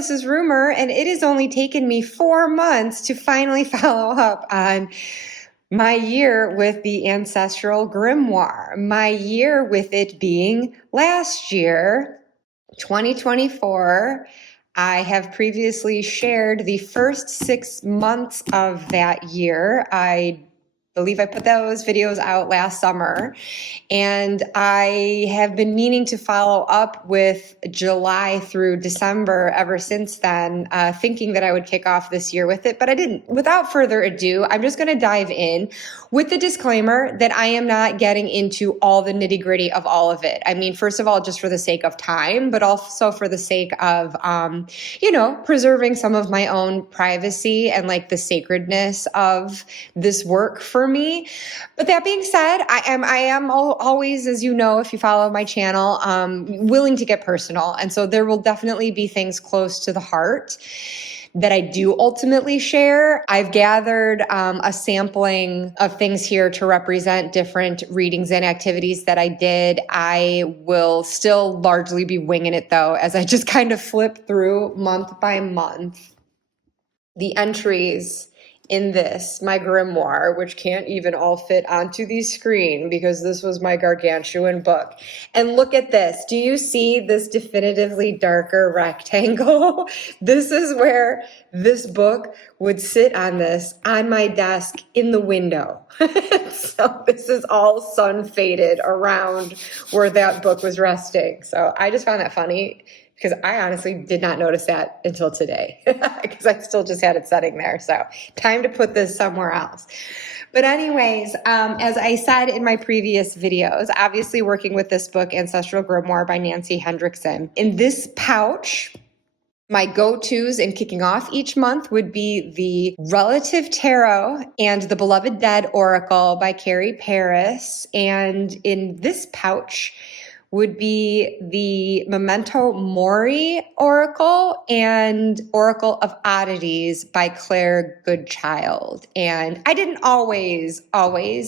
this is Rumor, and it has only taken me 4 months to finally follow up on my year with the Ancestral Grimoire. My year with it being last year, 2024. I have previously shared the first 6 months of that year. I believe I put those videos out last summer, and I have been meaning to follow up with July through December ever since then, thinking that I would kick off this year with it, but I didn't. Without further ado, I'm just going to dive in with the disclaimer that I am not getting into all the nitty gritty of all of it. I mean, first of all, just for the sake of time, but also for the sake of, preserving some of my own privacy and like the sacredness of this work for me. But that being said, I am always, as you know, if you follow my channel, willing to get personal. And so there will definitely be things close to the heart that I do ultimately share. I've gathered a sampling of things here to represent different readings and activities that I did. I will still largely be winging it though, as I just kind of flip through month by month the entries in this, my grimoire, which can't even all fit onto the screen because this was my gargantuan book. And look at this. Do you see this definitively darker rectangle? This is where this book would sit on my desk in the window. So this is all sun faded around where that book was resting. So I just found that funny, because I honestly did not notice that until today, because I still just had it sitting there. So time to put this somewhere else. But anyways, as I said in my previous videos, obviously working with this book, Ancestral Grimoire by Nancy Hendrickson. In this pouch, my go-tos in kicking off each month would be the Relative Tarot and the Beloved Dead Oracle by Carrie Paris. And in this pouch would be the Memento Mori Oracle and Oracle of Oddities by Claire Goodchild. And I didn't always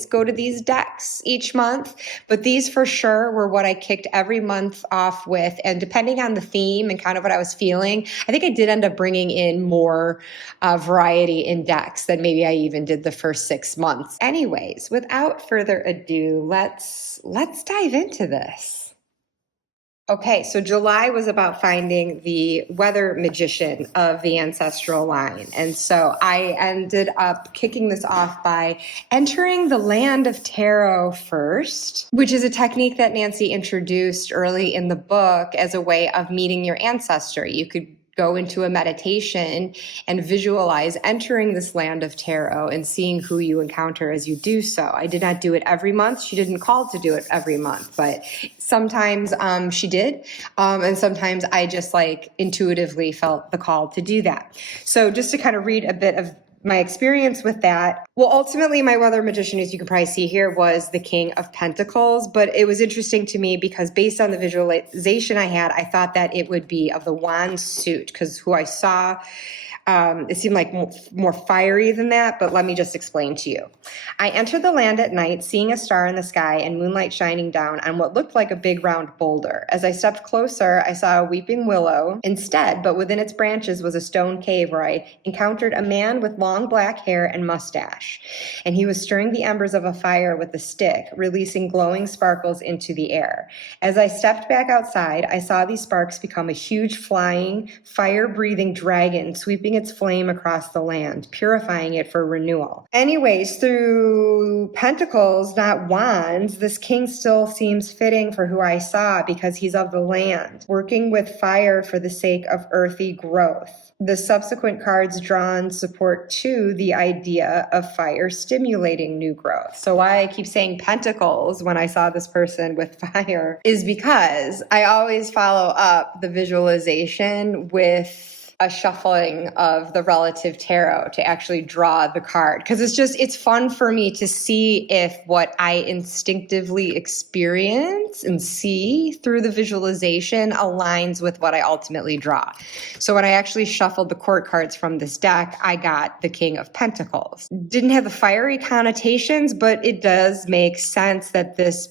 go to these decks each month, but these for sure were what I kicked every month off with. And depending on the theme and kind of what I was feeling, I think I did end up bringing in more variety in decks than maybe I even did the first 6 months. Anyways, without further ado, let's dive into this. Okay, so July was about finding the weather magician of the ancestral line. And so I ended up kicking this off by entering the land of tarot first, which is a technique that Nancy introduced early in the book as a way of meeting your ancestor. You could go into a meditation and visualize entering this land of tarot and seeing who you encounter as you do so. I did not do it every month. She didn't call to do it every month, but sometimes she did. And sometimes I just like intuitively felt the call to do that. So just to kind of read a bit of my experience with that. Well, ultimately, my weather magician, as you can probably see here, was the King of Pentacles. But it was interesting to me because based on the visualization I had, I thought that it would be of the wand suit, because who I saw, it seemed like more fiery than that, but let me just explain to you. I entered the land at night, seeing a star in the sky and moonlight shining down on what looked like a big round boulder. As I stepped closer, I saw a weeping willow instead, but within its branches was a stone cave where I encountered a man with long black hair and mustache. And he was stirring the embers of a fire with a stick, releasing glowing sparkles into the air. As I stepped back outside, I saw these sparks become a huge flying, fire-breathing dragon sweeping its flame across the land, purifying it for renewal. Anyways, through pentacles, not wands, this king still seems fitting for who I saw because he's of the land, working with fire for the sake of earthy growth. The subsequent cards drawn support too the idea of fire stimulating new growth. So why I keep saying pentacles when I saw this person with fire is because I always follow up the visualization with a shuffling of the relative tarot to actually draw the card, because it's fun for me to see if what I instinctively experience and see through the visualization aligns with what I ultimately draw. So when I actually shuffled the court cards from this deck, I got the King of Pentacles. Didn't have the fiery connotations, but it does make sense that this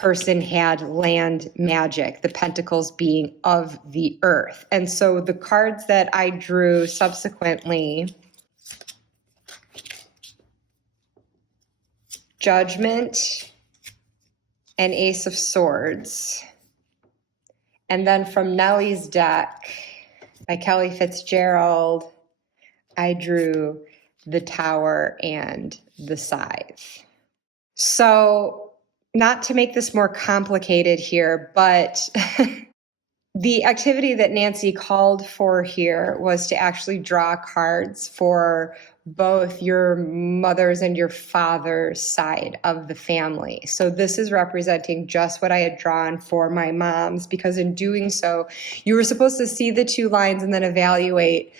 person had land magic, the pentacles being of the earth. And so the cards that I drew subsequently, Judgment and Ace of Swords. And then from Nellie's deck by Kelly Fitzgerald, I drew the Tower and the Scythe. So, not to make this more complicated here, but the activity that Nancy called for here was to actually draw cards for both your mother's and your father's side of the family. So this is representing just what I had drawn for my mom's, because in doing so, you were supposed to see the two lines and then evaluate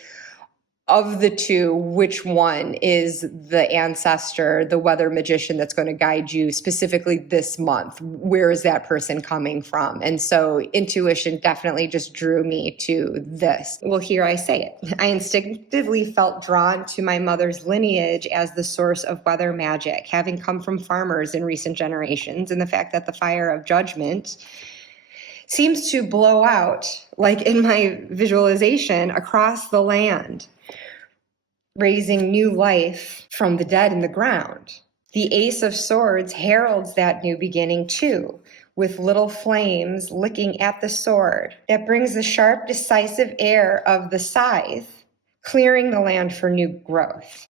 of the two, which one is the ancestor, the weather magician that's going to guide you specifically this month? Where is that person coming from? And so intuition definitely just drew me to this. Well, here I say it. I instinctively felt drawn to my mother's lineage as the source of weather magic, having come from farmers in recent generations, and the fact that the fire of judgment seems to blow out, like in my visualization, across the land, raising new life from the dead in the ground. The Ace of Swords heralds that new beginning too, with little flames licking at the sword that brings the sharp, decisive air of the scythe, clearing the land for new growth.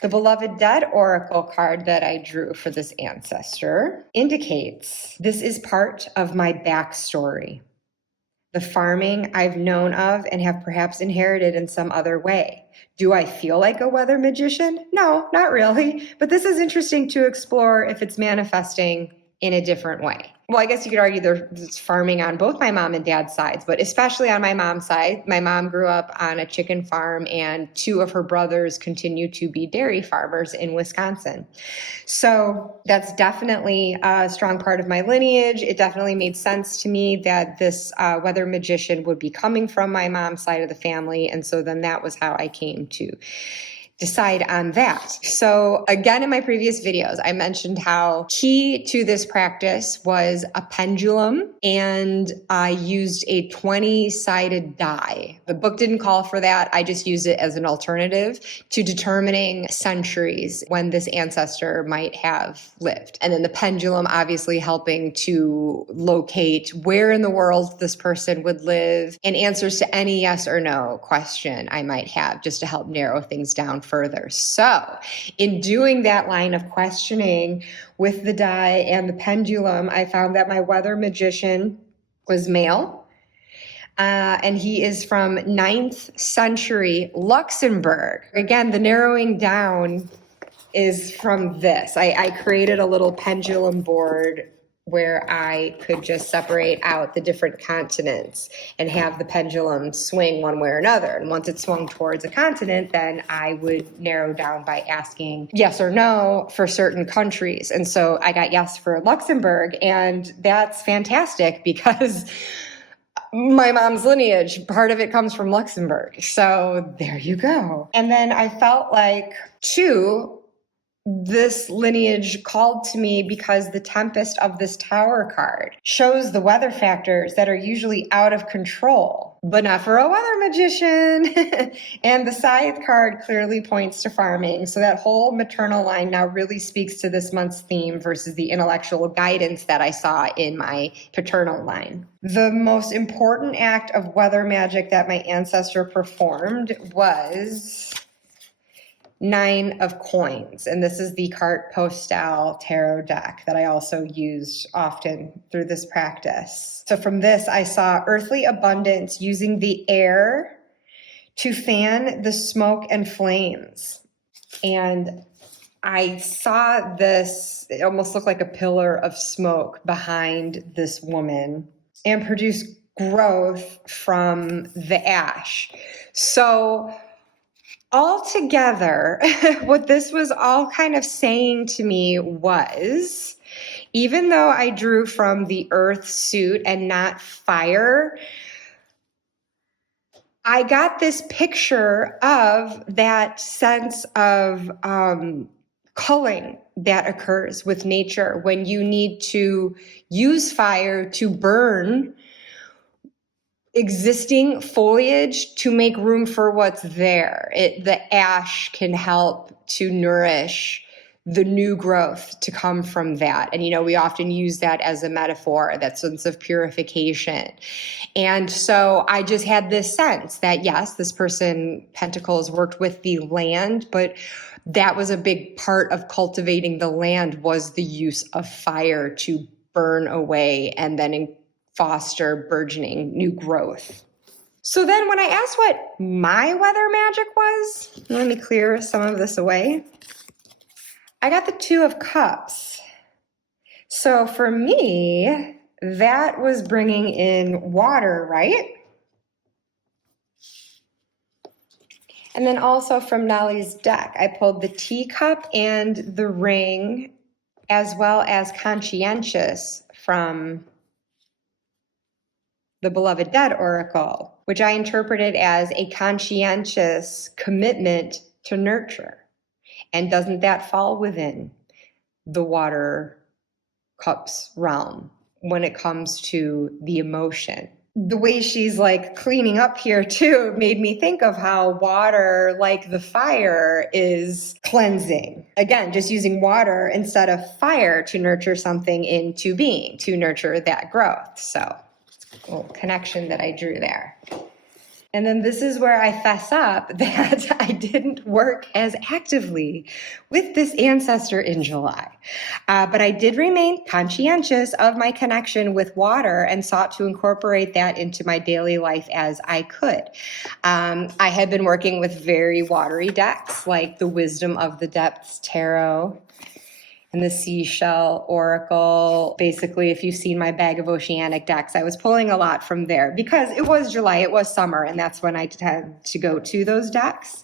The Beloved Dead Oracle card that I drew for this ancestor indicates this is part of my backstory. The farming I've known of and have perhaps inherited in some other way. Do I feel like a weather magician? No, not really. But this is interesting to explore if it's manifesting in a different way. Well, I guess you could argue there's farming on both my mom and dad's sides, but especially on my mom's side. My mom grew up on a chicken farm, and two of her brothers continue to be dairy farmers in Wisconsin. So that's definitely a strong part of my lineage. It definitely made sense to me that this weather magician would be coming from my mom's side of the family. And so then that was how I came to decide on that. So again, in my previous videos, I mentioned how key to this practice was a pendulum, and I used a 20-sided die. The book didn't call for that. I just used it as an alternative to determining centuries when this ancestor might have lived. And then the pendulum obviously helping to locate where in the world this person would live and answers to any yes or no question I might have, just to help narrow things down further. So in doing that line of questioning with the die and the pendulum, I found that my weather magician was male. And he is from 9th century Luxembourg. Again, the narrowing down is from this. I created a little pendulum board where I could just separate out the different continents and have the pendulum swing one way or another. And once it swung towards a continent, then I would narrow down by asking yes or no for certain countries. And so I got yes for Luxembourg, and that's fantastic because my mom's lineage, part of it comes from Luxembourg. So there you go. And then I felt like, too, this lineage called to me because the Tempest of this Tower card shows the weather factors that are usually out of control, but not for a weather magician. And the Scythe card clearly points to farming. So that whole maternal line now really speaks to this month's theme versus the intellectual guidance that I saw in my paternal line. The most important act of weather magic that my ancestor performed was 9 of Coins. And this is the Carte Postale tarot deck that I also used often through this practice. So from this, I saw earthly abundance using the air to fan the smoke and flames. And I saw this, it almost looked like a pillar of smoke behind this woman, and produce growth from the ash. So altogether, what this was all kind of saying to me was, even though I drew from the earth suit and not fire, I got this picture of that sense of culling that occurs with nature when you need to use fire to burn existing foliage to make room for what's there. The ash can help to nourish the new growth to come from that. And, we often use that as a metaphor, that sense of purification. And so I just had this sense that, yes, this person, Pentacles, worked with the land, but that was a big part of cultivating the land, was the use of fire to burn away and then foster burgeoning new growth. So then when I asked what my weather magic was, let me clear some of this away. I got the Two of Cups. So for me, that was bringing in water, right? And then also from Nolly's deck, I pulled the Teacup and the Ring, as well as Conscientious from the Beloved Dead Oracle, which I interpreted as a conscientious commitment to nurture. And doesn't that fall within the Water Cups realm when it comes to the emotion? The way she's like cleaning up here too made me think of how water, like the fire, is cleansing. Again, just using water instead of fire to nurture something into being, to nurture that growth. So, a little connection that I drew there. And then this is where I fess up that I didn't work as actively with this ancestor in July. But I did remain conscientious of my connection with water and sought to incorporate that into my daily life as I could. I had been working with very watery decks, like the Wisdom of the Depths Tarot and the Seashell Oracle. Basically, if you've seen my bag of oceanic decks, I was pulling a lot from there because it was July, it was summer, and that's when I tend to go to those decks.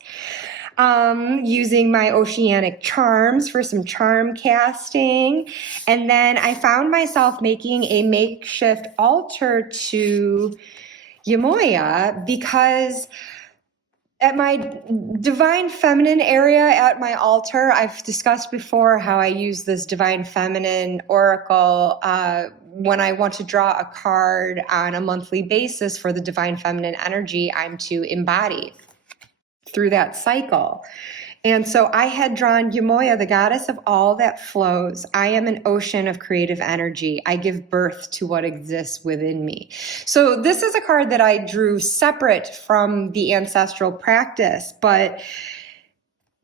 Using my oceanic charms for some charm casting. And then I found myself making a makeshift altar to Yamoya because at my divine feminine area at my altar, I've discussed before how I use this divine feminine oracle when I want to draw a card on a monthly basis for the divine feminine energy I'm to embody through that cycle. And so I had drawn Yamoya, the goddess of all that flows. I am an ocean of creative energy. I give birth to what exists within me. So this is a card that I drew separate from the ancestral practice, but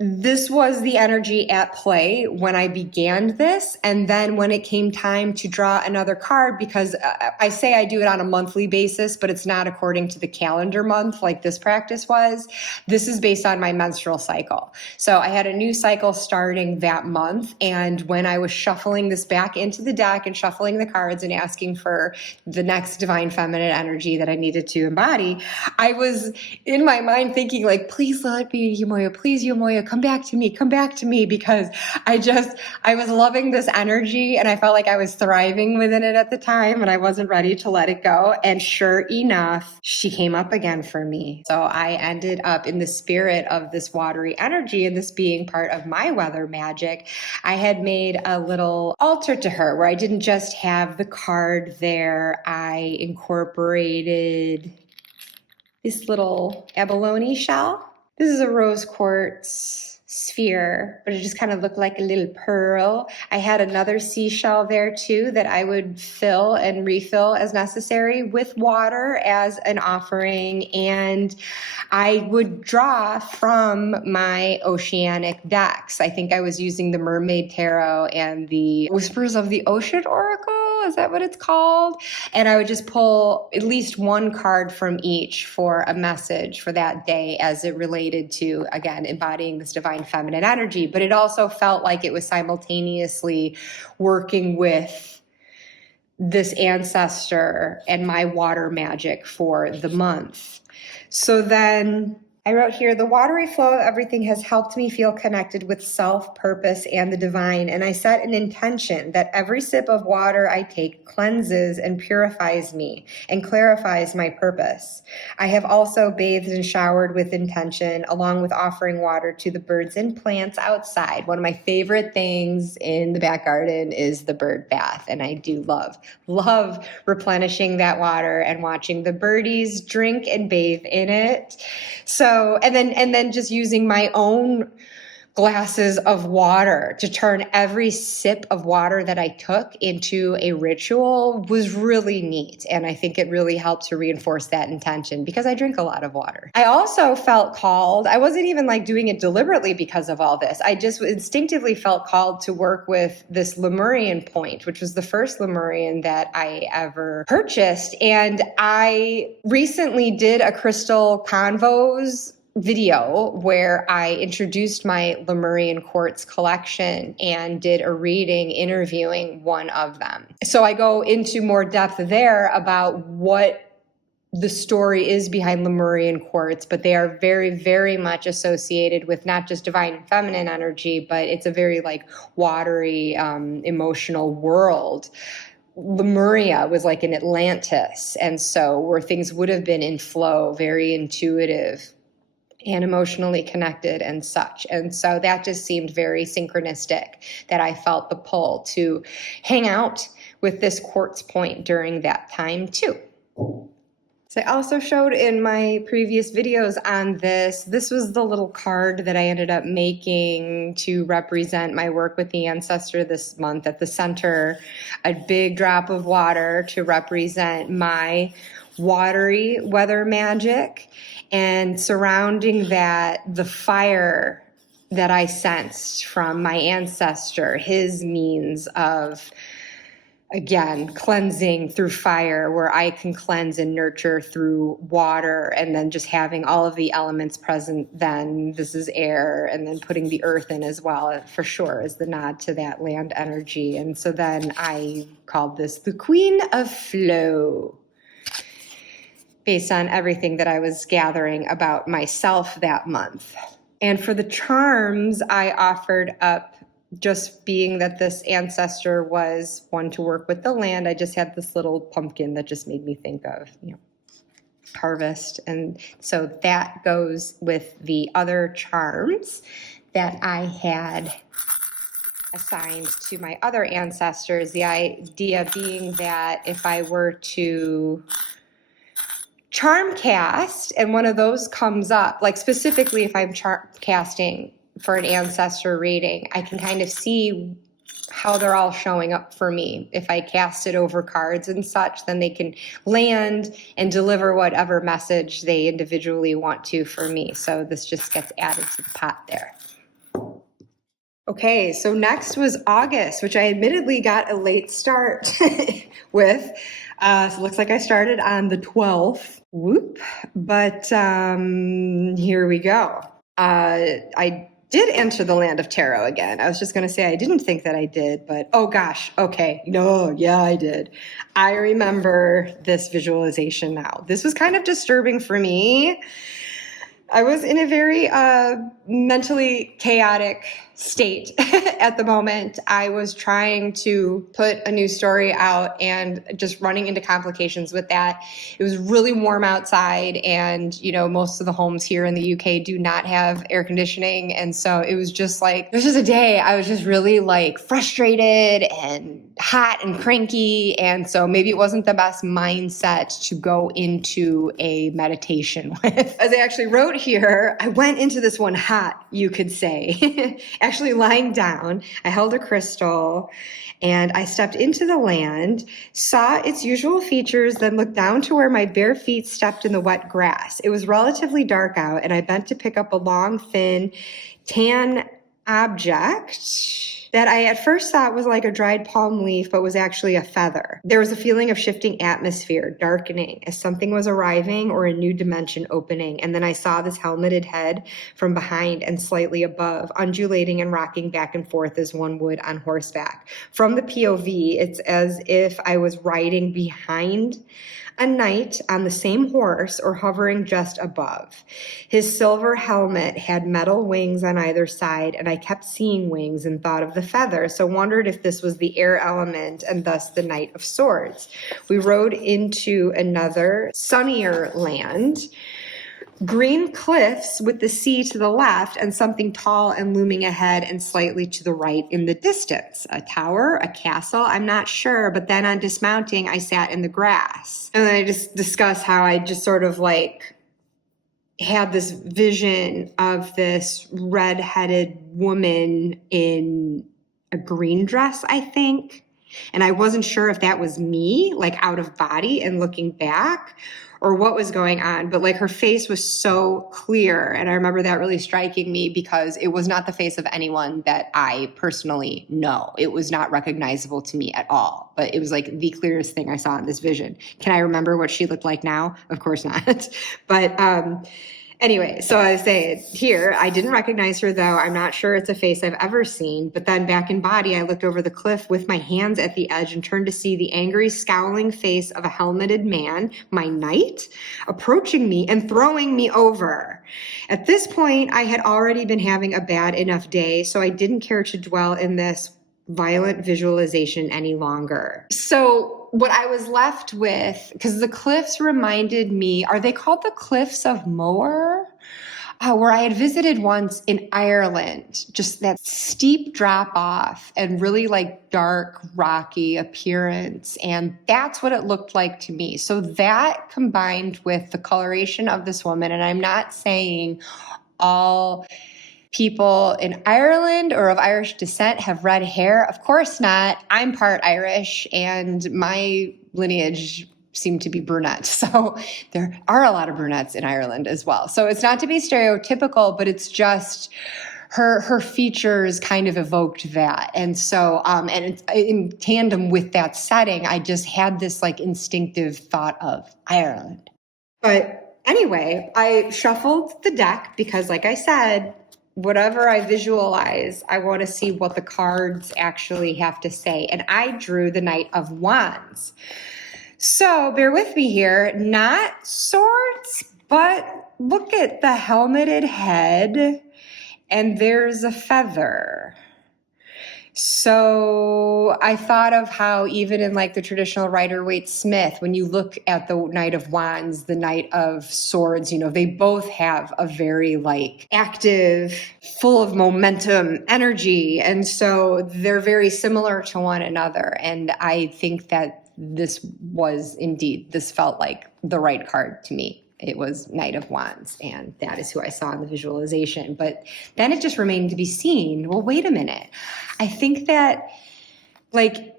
this was the energy at play when I began this. And then when it came time to draw another card, because I say I do it on a monthly basis, but it's not according to the calendar month like this practice was. This is based on my menstrual cycle. So I had a new cycle starting that month. And when I was shuffling this back into the deck and shuffling the cards and asking for the next divine feminine energy that I needed to embody, I was in my mind thinking like, please let it be Yamoya, please Yamoya, come back to me, because I was loving this energy and I felt like I was thriving within it at the time and I wasn't ready to let it go. And sure enough, she came up again for me. So I ended up in the spirit of this watery energy and this being part of my weather magic. I had made a little altar to her where I didn't just have the card there. I incorporated this little abalone shell. This is a rose quartz sphere, but it just kind of looked like a little pearl. I had another seashell there too that I would fill and refill as necessary with water as an offering. And I would draw from my oceanic decks. I think I was using the Mermaid Tarot and the Whispers of the Ocean Oracle. Is that what it's called? And I would just pull at least one card from each for a message for that day as it related to, again, embodying this divine feminine energy. But it also felt like it was simultaneously working with this ancestor and my water magic for the month. So then I wrote here, the watery flow of everything has helped me feel connected with self, purpose, and the divine. And I set an intention that every sip of water I take cleanses and purifies me and clarifies my purpose. I have also bathed and showered with intention, along with offering water to the birds and plants outside. One of my favorite things in the back garden is the bird bath. And I do love replenishing that water and watching the birdies drink and bathe in it. So, and then just using my own glasses of water to turn every sip of water that I took into a ritual was really neat. And I think it really helped to reinforce that intention because I drink a lot of water. I also felt called, I wasn't even like doing it deliberately because of all this. I just instinctively felt called to work with this Lemurian point, which was the first Lemurian that I ever purchased. And I recently did a crystal convos video where I introduced my Lemurian quartz collection and did a reading interviewing one of them. So I go into more depth there about what the story is behind Lemurian quartz, but they are very, very much associated with not just divine and feminine energy, but it's a very like watery, emotional world. Lemuria was like an Atlantis, and so where things would have been in flow, very intuitive, and emotionally connected and such. And so that just seemed very synchronistic that I felt the pull to hang out with this quartz point during that time too. So I also showed in my previous videos on this was the little card that I ended up making to represent my work with the Ancestor this month. At the center, a big drop of water to represent my watery weather magic, and surrounding that, the fire that I sensed from my ancestor, his means of, again, cleansing through fire, where I can cleanse and nurture through water, and then just having all of the elements present. Then this is air, and then putting the earth in as well, for sure, as the nod to that land energy. And so then I called this the Queen of Flow, based on everything that I was gathering about myself that month. And for the charms, I offered up, just being that this ancestor was one to work with the land, I just had this little pumpkin that just made me think of, harvest. And so that goes with the other charms that I had assigned to my other ancestors. The idea being that if I were to charm cast and one of those comes up, like specifically if I'm charm casting for an ancestor reading, I can kind of see how they're all showing up for me. If I cast it over cards and such, then they can land and deliver whatever message they individually want to for me. So this just gets added to the pot there. Okay, so next was August, which I admittedly got a late start with. So it looks like I started on the 12th. Whoop. But here we go. I did enter the land of tarot again. I was just going to say I didn't think that I did, but oh gosh, okay. No, yeah, I did. I remember this visualization now. This was kind of disturbing for me. I was in a very mentally chaotic state at the moment. I was trying to put a new story out and just running into complications with that. It was really warm outside, and most of the homes here in the UK do not have air conditioning, and so it was just like, there's just a day I was just really like frustrated and hot and cranky, and so maybe it wasn't the best mindset to go into a meditation with. As I actually wrote here, I went into this one hot, you could say. Actually lying down, I held a crystal and I stepped into the land, saw its usual features, then looked down to where my bare feet stepped in the wet grass. It was relatively dark out, and I bent to pick up a long, thin, tan object. that I at first thought was like a dried palm leaf, but was actually a feather. There was a feeling of shifting atmosphere, darkening, as something was arriving or a new dimension opening. And then I saw this helmeted head from behind and slightly above, undulating and rocking back and forth as one would on horseback. From the POV, it's as if I was riding behind a knight on the same horse or hovering just above. His silver helmet had metal wings on either side, and I kept seeing wings and thought of the feather, so wondered if this was the air element and thus the Knight of Swords. We rode into another sunnier land. Green cliffs with the sea to the left and something tall and looming ahead and slightly to the right in the distance. A tower, a castle, I'm not sure. But then on dismounting, I sat in the grass. And then I just discussed how I just sort of like had this vision of this red-headed woman in a green dress, I think. And I wasn't sure if that was me, like out of body and looking back, or what was going on. But like her face was so clear. And I remember that really striking me because it was not the face of anyone that I personally know. It was not recognizable to me at all. But it was like the clearest thing I saw in this vision. Can I remember what she looked like now? Of course not. But anyway, so I was saying here, I didn't recognize her though. I'm not sure it's a face I've ever seen. But then back in body, I looked over the cliff with my hands at the edge and turned to see the angry, scowling face of a helmeted man, my knight, approaching me and throwing me over. At this point, I had already been having a bad enough day, so I didn't care to dwell in this violent visualization any longer. So what I was left with, because the cliffs reminded me, are they called the Cliffs of Moher? Where I had visited once in Ireland, just that steep drop off and really like dark, rocky appearance. And that's what it looked like to me. So that combined with the coloration of this woman, and I'm not saying all people in Ireland or of Irish descent have red hair. Of course not. I'm part Irish and my lineage seemed to be brunette. So there are a lot of brunettes in Ireland as well. So it's not to be stereotypical, but it's just her features kind of evoked that. And so, and it's in tandem with that setting, I just had this like instinctive thought of Ireland. But anyway, I shuffled the deck because like I said, whatever I visualize, I want to see what the cards actually have to say. And I drew the Knight of Wands. So bear with me here, not swords, but look at the helmeted head and there's a feather. So I thought of how even in like the traditional Rider-Waite-Smith, when you look at the Knight of Wands, the Knight of Swords, you know, they both have a very like active, full of momentum energy. And so they're very similar to one another. And I think that this felt like the right card to me. It was Knight of Wands, and that is who I saw in the visualization. But then it just remained to be seen. Well, wait a minute. I think that, like,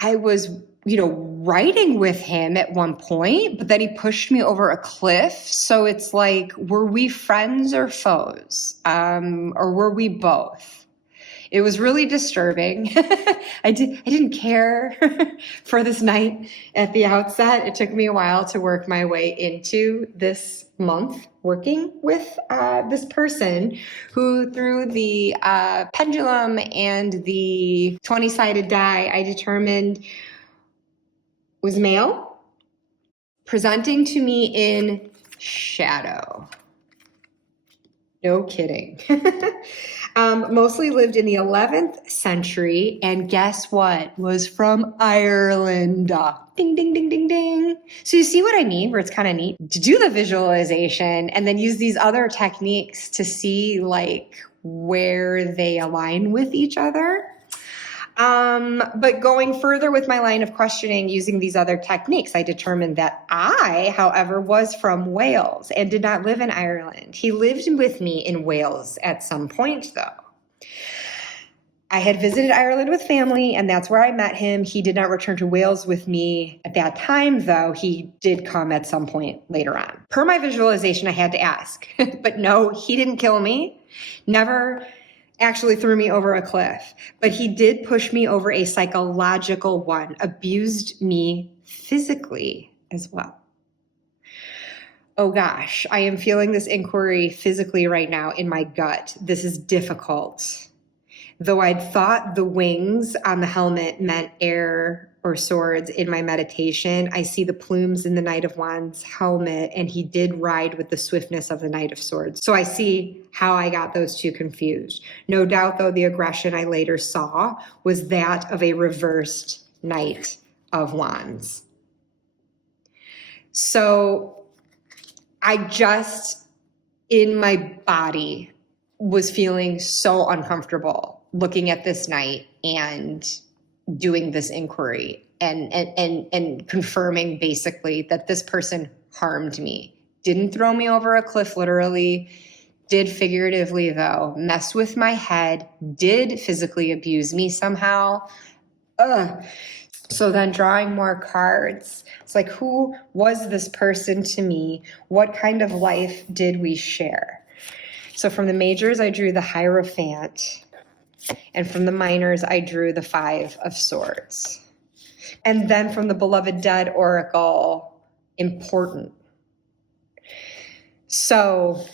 I was, riding with him at one point, but then he pushed me over a cliff. So it's like, were we friends or foes? Or were we both? It was really disturbing. I didn't care for this night at the outset. It took me a while to work my way into this month working with this person who, through the pendulum and the 20-sided die, I determined was male, presenting to me in shadow. No kidding. Mostly lived in the 11th century, and guess what? Was from Ireland. Ding, ding, ding, ding, ding. So you see what I mean, where it's kind of neat to do the visualization and then use these other techniques to see like where they align with each other. But going further with my line of questioning using these other techniques, I determined that I, however, was from Wales and did not live in Ireland. He lived with me in Wales at some point, though. I had visited Ireland with family, and that's where I met him. He did not return to Wales with me at that time, though. He did come at some point later on. Per my visualization, I had to ask. But no, he didn't kill me. Never actually threw me over a cliff, but he did push me over a psychological one, abused me physically as well. Oh gosh, I am feeling this inquiry physically right now in my gut. This is difficult. Though I'd thought the wings on the helmet meant air or swords in my meditation, I see the plumes in the Knight of Wands helmet, and he did ride with the swiftness of the Knight of Swords. So I see how I got those two confused. No doubt, though, the aggression I later saw was that of a reversed Knight of Wands. So I just, in my body, was feeling so uncomfortable looking at this knight and doing this inquiry and confirming basically that this person harmed me. Didn't throw me over a cliff literally, did figuratively though, mess with my head, did physically abuse me somehow. Ugh. So then drawing more cards, it's like, who was this person to me? What kind of life did we share? So from the majors, I drew the Hierophant. And from the minors, I drew the Five of Swords. And then from the Beloved Dead Oracle, Important. So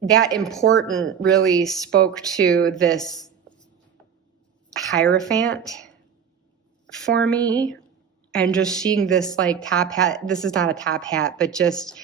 that Important really spoke to this Hierophant for me, and just seeing this like top hat. This is not a top hat, but just,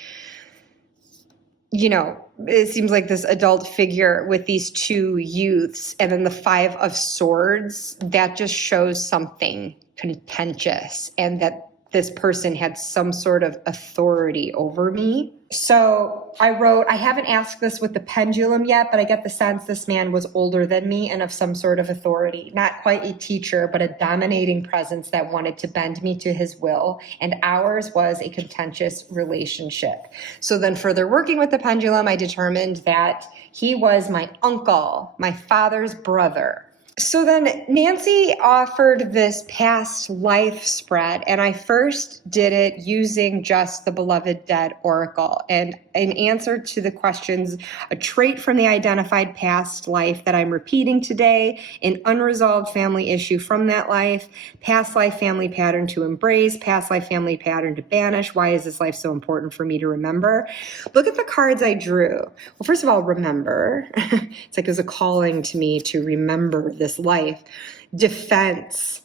you know, it seems like this adult figure with these two youths, and then the Five of Swords, that just shows something contentious and that this person had some sort of authority over me. So I wrote, I haven't asked this with the pendulum yet, but I get the sense this man was older than me and of some sort of authority. Not quite a teacher, but a dominating presence that wanted to bend me to his will. And ours was a contentious relationship. So then further working with the pendulum, I determined that he was my uncle, my father's brother. So then Nancy offered this past life spread, and I first did it using just the Beloved Dead Oracle. And in answer to the questions, a trait from the identified past life that I'm repeating today, an unresolved family issue from that life, past life family pattern to embrace, past life family pattern to banish. Why is this life so important for me to remember? Look at the cards I drew. Well, first of all, remember. It's like it was a calling to me to remember this life. Defense,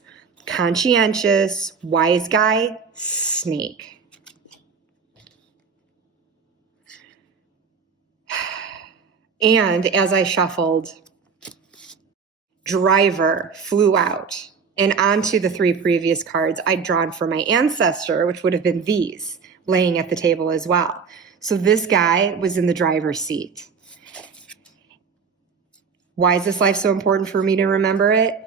conscientious, wise guy, snake. And as I shuffled, driver flew out, and onto the three previous cards I'd drawn for my ancestor, which would have been these, laying at the table as well. So this guy was in the driver's seat. Why is this life so important for me to remember it?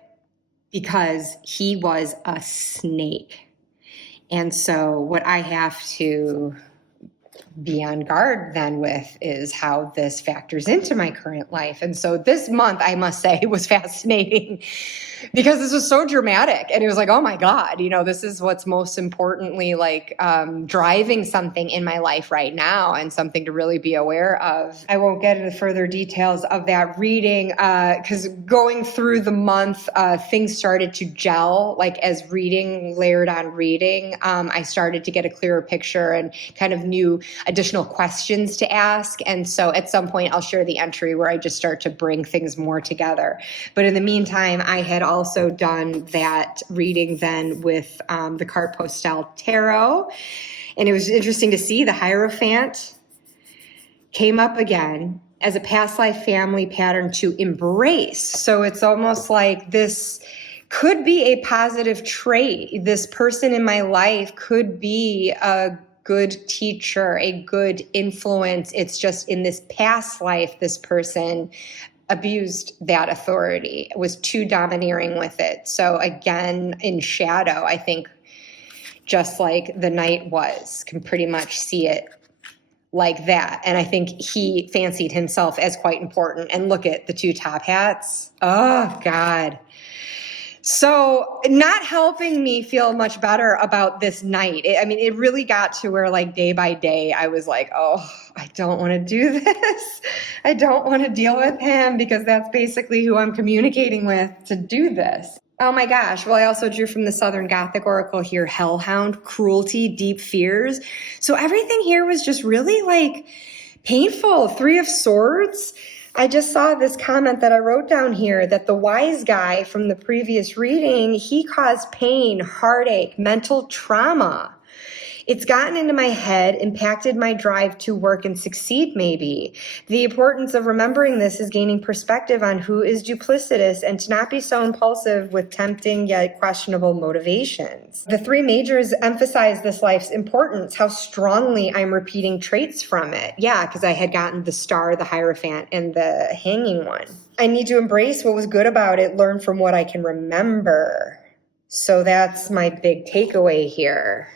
Because he was a snake. And so what I have to be on guard then with is how this factors into my current life. And so this month, I must say, was fascinating because this was so dramatic. And it was like, oh my God, you know, this is what's most importantly like driving something in my life right now, and something to really be aware of. I won't get into further details of that reading because going through the month, things started to gel, like as reading layered on reading. I started to get a clearer picture and kind of knew additional questions to ask. And so at some point I'll share the entry where I just start to bring things more together. But in the meantime, I had also done that reading then with the Carte Postale Tarot. And it was interesting to see the Hierophant came up again as a past life family pattern to embrace. So it's almost like this could be a positive trait. This person in my life could be a good teacher, a good influence. It's just in this past life, this person abused that authority, was too domineering with it. So again, in shadow, I think just like the knight was, can pretty much see it like that. And I think he fancied himself as quite important. And look at the two top hats. Oh, God. So not helping me feel much better about this night. It really got to where like day by day, I was like, oh, I don't want to do this. I don't want to deal with him because that's basically who I'm communicating with to do this. Oh my gosh. Well, I also drew from the Southern Gothic Oracle here, Hellhound, cruelty, deep fears. So everything here was just really like painful. Three of Swords. I just saw this comment that I wrote down here that the wise guy from the previous reading, he caused pain, heartache, mental trauma. It's gotten into my head, impacted my drive to work and succeed, maybe. The importance of remembering this is gaining perspective on who is duplicitous and to not be so impulsive with tempting yet questionable motivations. The three majors emphasize this life's importance, how strongly I'm repeating traits from it. Yeah, because I had gotten the Star, the Hierophant, and the Hanging one. I need to embrace what was good about it, learn from what I can remember. So that's my big takeaway here.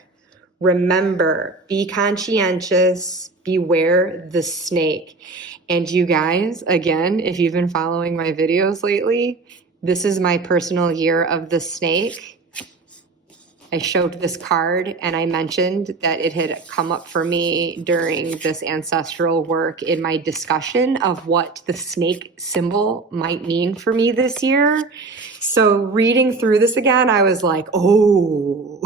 Remember, be conscientious, beware the snake. And you guys, again, if you've been following my videos lately, this is my personal year of the snake. I showed this card and I mentioned that it had come up for me during this ancestral work in my discussion of what the snake symbol might mean for me this year. So reading through this again, I was like, oh,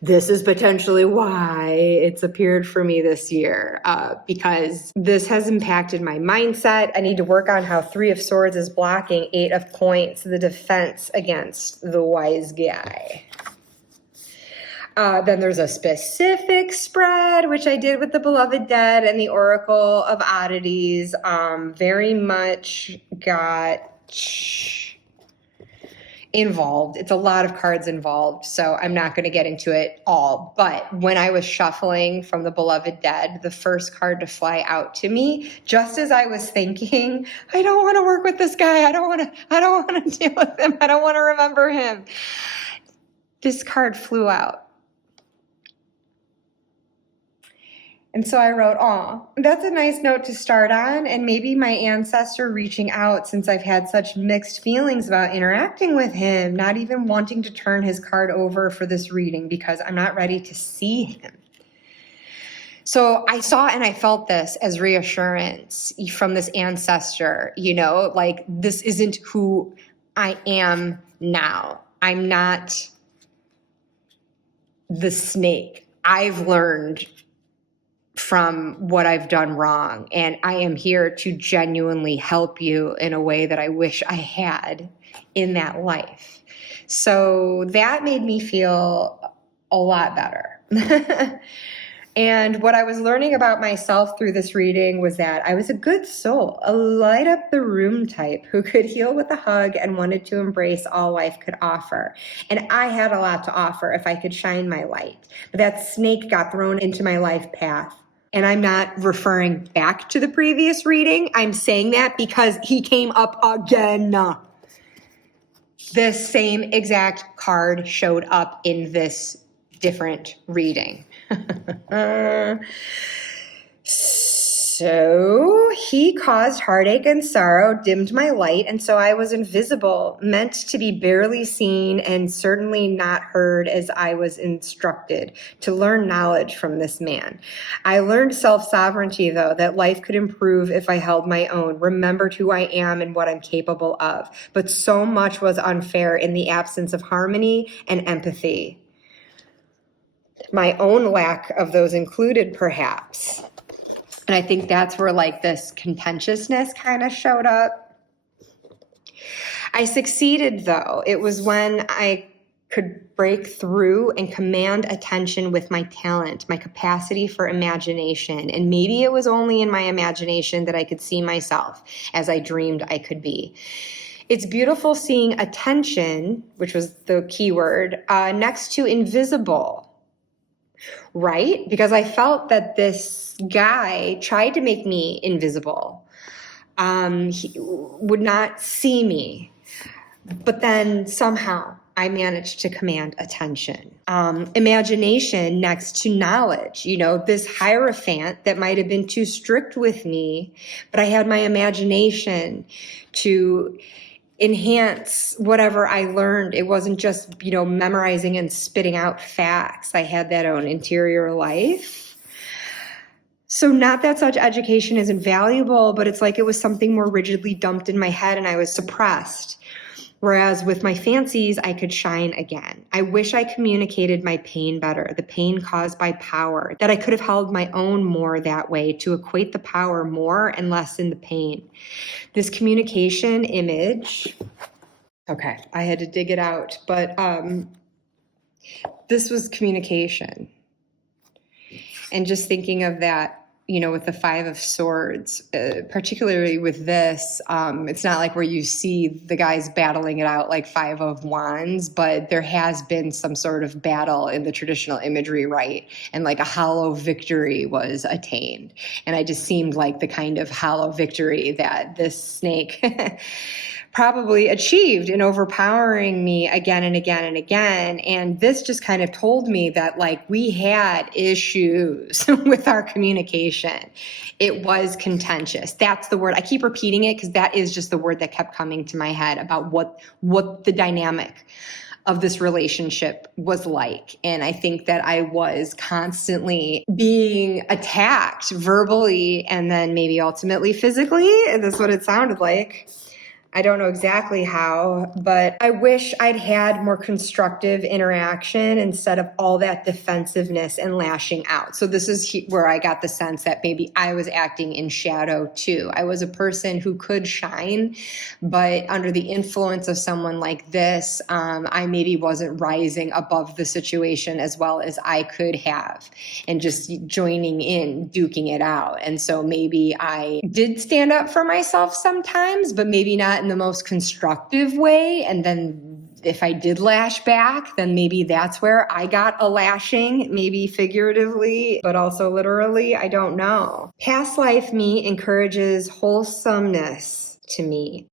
this is potentially why it's appeared for me this year, because this has impacted my mindset. I need to work on how Three of Swords is blocking Eight of Coins, the defense against the wise guy. Then there's a specific spread, which I did with the Beloved Dead and the Oracle of Oddities. Very much got involved. It's a lot of cards involved, so I'm not going to get into it all. But when I was shuffling from the Beloved Dead, the first card to fly out to me, just as I was thinking, I don't want to work with this guy. I don't want to deal with him. I don't want to remember him. This card flew out. And so I wrote, oh, that's a nice note to start on, and maybe my ancestor reaching out since I've had such mixed feelings about interacting with him, not even wanting to turn his card over for this reading because I'm not ready to see him. So I saw and I felt this as reassurance from this ancestor, like this isn't who I am now. I'm not the snake. I've learned from what I've done wrong. And I am here to genuinely help you in a way that I wish I had in that life. So that made me feel a lot better. And what I was learning about myself through this reading was that I was a good soul, a light up the room type who could heal with a hug and wanted to embrace all life could offer. And I had a lot to offer if I could shine my light. But that snake got thrown into my life path. And I'm not referring back to the previous reading. I'm saying that because he came up again. This same exact card showed up in this different reading. So he caused heartache and sorrow, dimmed my light, and so I was invisible, meant to be barely seen and certainly not heard as I was instructed to learn knowledge from this man. I learned self-sovereignty, though, that life could improve if I held my own, remembered who I am and what I'm capable of. But so much was unfair in the absence of harmony and empathy. My own lack of those included, perhaps. And I think that's where like this contentiousness kind of showed up. I succeeded, though. It was when I could break through and command attention with my talent, my capacity for imagination. And maybe it was only in my imagination that I could see myself as I dreamed I could be. It's beautiful seeing attention, which was the key word, next to invisible. Right? Because I felt that this guy tried to make me invisible. He would not see me. But then somehow I managed to command attention. Imagination next to knowledge. This Hierophant that might have been too strict with me, but I had my imagination to enhance whatever I learned. It wasn't just, memorizing and spitting out facts. I had that own interior life. So not that such education isn't valuable, but it's like it was something more rigidly dumped in my head and I was suppressed. Whereas with my fancies, I could shine again. I wish I communicated my pain better, the pain caused by power, that I could have held my own more that way to equate the power more and less in the pain. This communication image, okay, I had to dig it out, but this was communication. And just thinking of that, with the Five of Swords, particularly with this, it's not like where you see the guys battling it out like Five of Wands, but there has been some sort of battle in the traditional imagery, right? And like a hollow victory was attained. And I just seemed like the kind of hollow victory that this snake probably achieved in overpowering me again and again and again. And this just kind of told me that like we had issues with our communication. It was contentious. That's the word. I keep repeating it because that is just the word that kept coming to my head about what the dynamic of this relationship was like. And I think that I was constantly being attacked verbally and then maybe ultimately physically. And that's what it sounded like. I don't know exactly how, but I wish I'd had more constructive interaction instead of all that defensiveness and lashing out. So this is where I got the sense that maybe I was acting in shadow too. I was a person who could shine, but under the influence of someone like this, I maybe wasn't rising above the situation as well as I could have and just joining in, duking it out. And so maybe I did stand up for myself sometimes, but maybe not in the most constructive way. And then if I did lash back, then maybe that's where I got a lashing, maybe figuratively, but also literally. I don't know. Past life me encourages wholesomeness to me,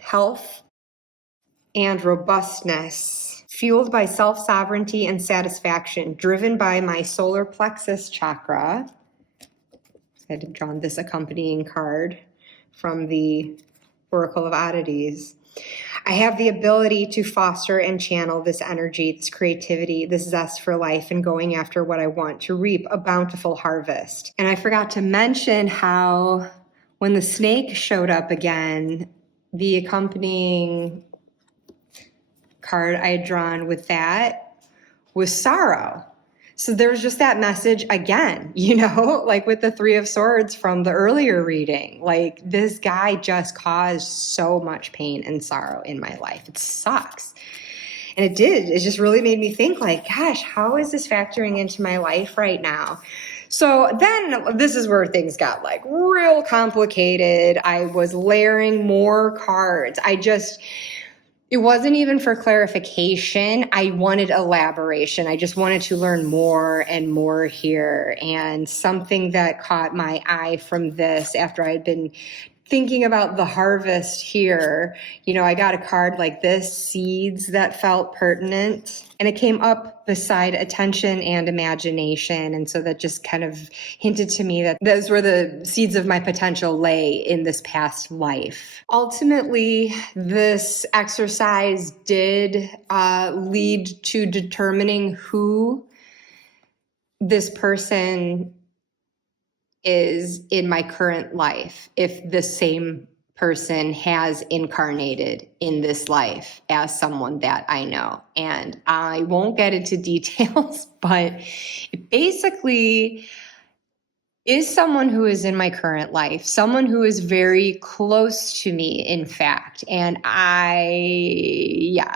health and robustness, fueled by self-sovereignty and satisfaction, driven by my solar plexus chakra. I had drawn this accompanying card from the Oracle of Oddities. I have the ability to foster and channel this energy, this creativity, this zest for life, and going after what I want to reap a bountiful harvest. And I forgot to mention how when the snake showed up again, the accompanying card I had drawn with that was sorrow. So there was just that message again, like with the Three of Swords from the earlier reading. Like this guy just caused so much pain and sorrow in my life. It sucks. And it did. It just really made me think like, gosh, how is this factoring into my life right now? So then this is where things got like real complicated. I was layering more cards. It wasn't even for clarification. I wanted elaboration. I just wanted to learn more and more here. And something that caught my eye from this after I had been thinking about the harvest here, I got a card like this, seeds that felt pertinent, and it came up beside attention and imagination. And so that just kind of hinted to me that those were the seeds of my potential lay in this past life. Ultimately, this exercise did lead to determining who this person is in my current life, if the same person has incarnated in this life as someone that I know. And I won't get into details, but it basically is someone who is in my current life, someone who is very close to me, in fact. And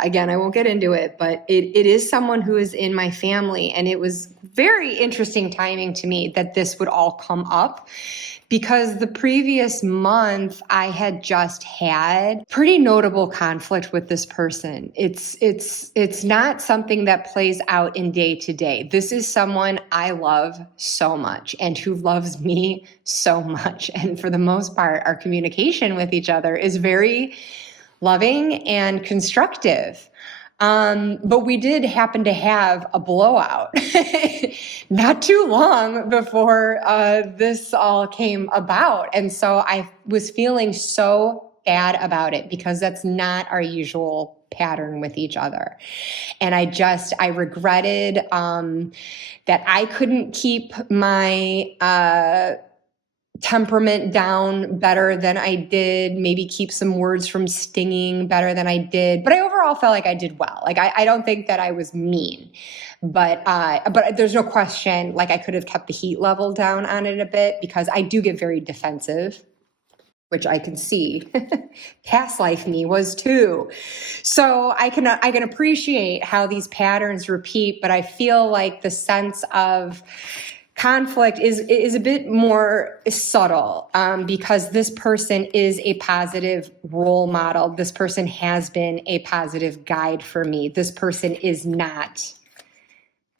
again, I won't get into it, but it is someone who is in my family. And it was very interesting timing to me that this would all come up, because the previous month I had just had pretty notable conflict with this person. It's not something that plays out in day to day. This is someone I love so much and who loves me so much. And for the most part, our communication with each other is very loving and constructive. But we did happen to have a blowout not too long before this all came about. And so I was feeling so bad about it because that's not our usual pattern with each other. And I regretted that I couldn't keep my temperament down better than I did, maybe keep some words from stinging better than I did. But I overall felt like I did well. Like I don't think that I was mean, but there's no question, like I could have kept the heat level down on it a bit because I do get very defensive, which I can see past life me was too. So I can appreciate how these patterns repeat, but I feel like the sense of conflict is a bit more subtle because this person is a positive role model. This person has been a positive guide for me. This person is not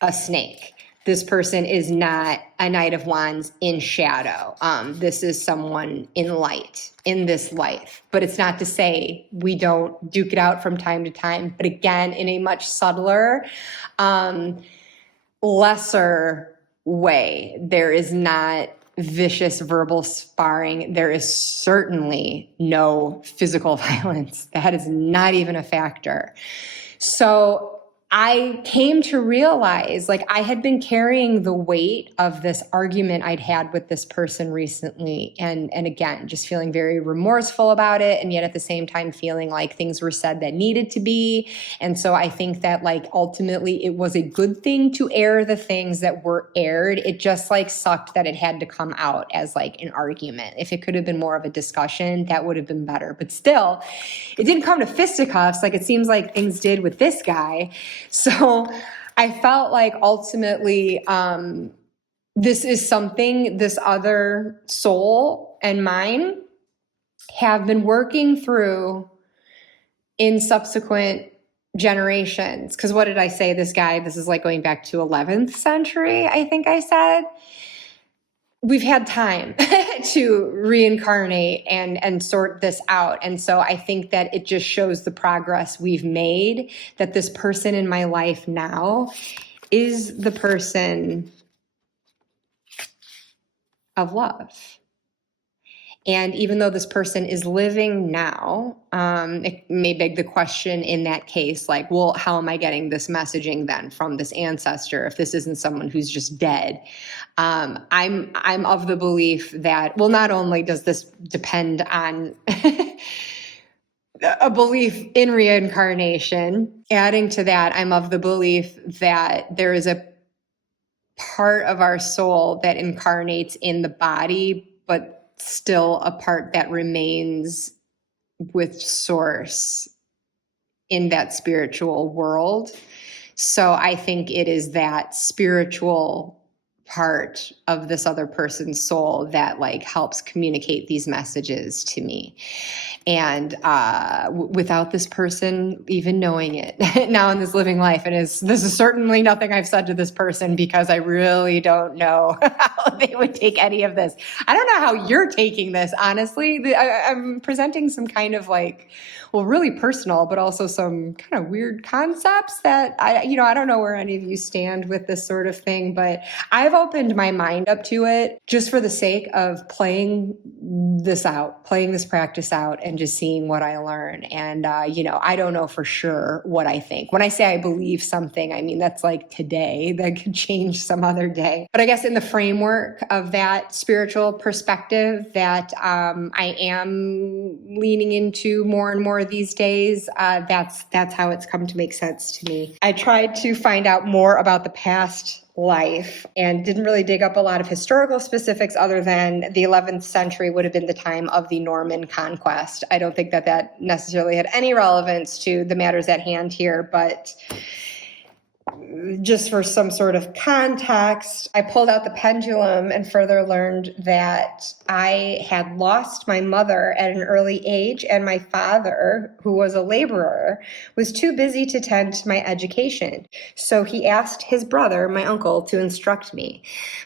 a snake. This person is not a Knight of Wands in shadow. This is someone in light in this life. But it's not to say we don't duke it out from time to time, but again, in a much subtler, lesser way. There is not vicious verbal sparring. There is certainly no physical violence. That is not even a factor. So I came to realize, like, I had been carrying the weight of this argument I'd had with this person recently. And again, just feeling very remorseful about it. And yet at the same time, feeling like things were said that needed to be. And so I think that, like, ultimately it was a good thing to air the things that were aired. It just, like, sucked that it had to come out as, like, an argument. If it could have been more of a discussion, that would have been better. But still, it didn't come to fisticuffs like it seems like things did with this guy. So I felt like ultimately this is something this other soul and mine have been working through in subsequent generations. Because what did I say? This is like going back to 11th century, I think I said. We've had time to reincarnate and sort this out. And so I think that it just shows the progress we've made, that this person in my life now is the person of love. And even though this person is living now, it may beg the question in that case, like, well, how am I getting this messaging then from this ancestor if this isn't someone who's just dead? I'm of the belief that, well, not only does this depend on a belief in reincarnation, adding to that, I'm of the belief that there is a part of our soul that incarnates in the body, but still a part that remains with source in that spiritual world. So I think it is that spiritual part of this other person's soul that, like, helps communicate these messages to me. And without this person even knowing it now in this living life, and this is certainly nothing I've said to this person because I really don't know how they would take any of this. I don't know how you're taking this, honestly. I'm presenting some kind of, like, well, really personal, but also some kind of weird concepts that I don't know where any of you stand with this sort of thing, but I've opened my mind up to it just for the sake of playing this practice out and just seeing what I learn. And, I don't know for sure what I think. When I say I believe something, I mean, that's like today. That could change some other day. But I guess in the framework of that spiritual perspective that I am leaning into more and more these days, that's how it's come to make sense to me. I tried to find out more about the past life and didn't really dig up a lot of historical specifics other than the 11th century would have been the time of the Norman conquest. I don't think that necessarily had any relevance to the matters at hand here, but just for some sort of context, I pulled out the pendulum and further learned that I had lost my mother at an early age, and my father, who was a laborer, was too busy to tend to my education. So he asked his brother, my uncle, to instruct me.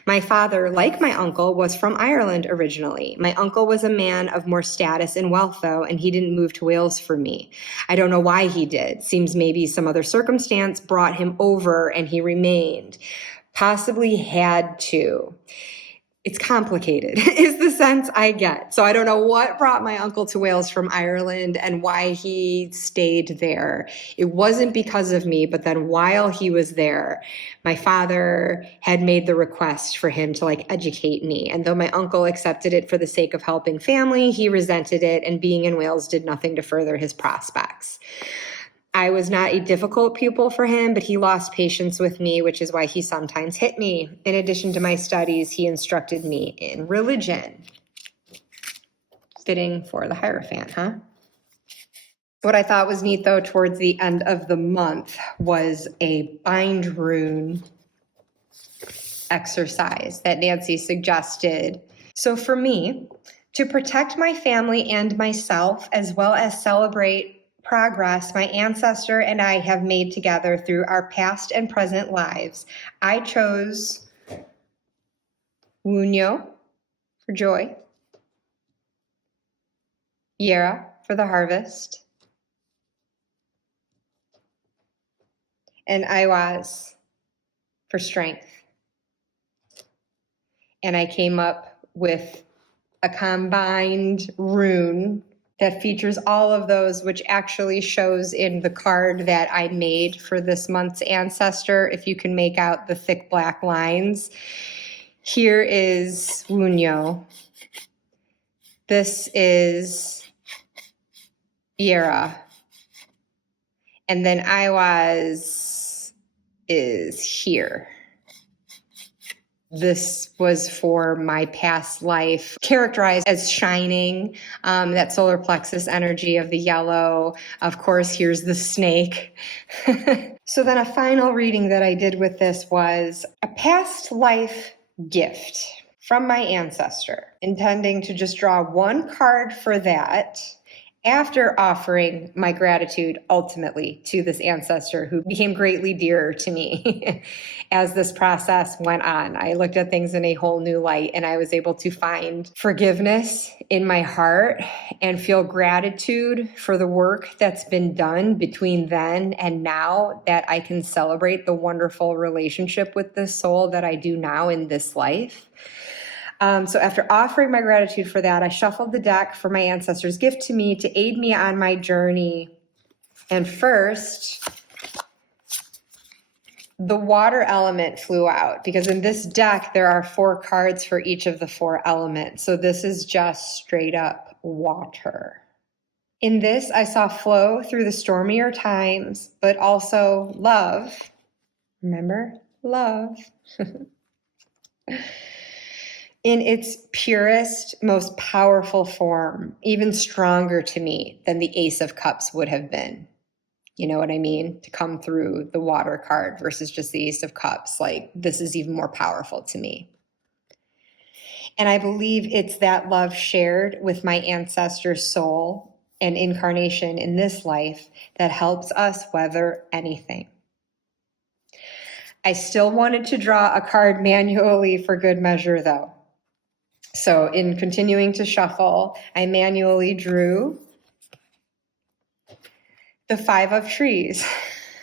My father, like my uncle, was from Ireland originally. My uncle was a man of more status and wealth, though, and he didn't move to Wales for me. I don't know why he did. Seems maybe some other circumstance brought him over and he remained. Possibly had to. it's complicated is the sense I get. So I don't know what brought my uncle to Wales from Ireland and why he stayed there. It wasn't because of me, but then while he was there, my father had made the request for him to like educate me. And though my uncle accepted it for the sake of helping family, he resented it, and being in Wales did nothing to further his prospects. I was not a difficult pupil for him, but he lost patience with me, which is why he sometimes hit me. In addition to my studies, he instructed me in religion. Fitting for the Hierophant, huh? What I thought was neat, though, towards the end of the month was a bind rune exercise that Nancy suggested. So for me, to protect my family and myself, as well as celebrate progress my ancestor and I have made together through our past and present lives, I chose Wunyo for joy, Yera for the harvest, and Iwaz for strength. And I came up with a combined rune that features all of those, which actually shows in the card that I made for this month's ancestor. If you can make out the thick black lines, here is Wunyo. This is Yera. And then Iwaz is here. This was for my past life, characterized as shining, that solar plexus energy of the yellow. Of course, here's the snake. So then a final reading that I did with this was a past life gift from my ancestor, intending to just draw one card for that, after offering my gratitude ultimately to this ancestor who became greatly dearer to me as this process went on. I looked at things in a whole new light, and I was able to find forgiveness in my heart and feel gratitude for the work that's been done between then and now, that I can celebrate the wonderful relationship with this soul that I do now in this life. So after offering my gratitude for that, I shuffled the deck for my ancestor's gift to me to aid me on my journey. And first, the water element flew out, because in this deck, there are 4 cards for each of the 4 elements. So this is just straight up water. In this, I saw flow through the stormier times, but also love. Remember? Love. In its purest, most powerful form, even stronger to me than the Ace of Cups would have been. You know what I mean? To come through the water card versus just the Ace of Cups. Like, this is even more powerful to me. And I believe it's that love shared with my ancestor's soul and incarnation in this life that helps us weather anything. I still wanted to draw a card manually for good measure, though. So in continuing to shuffle, I manually drew the 5 of trees,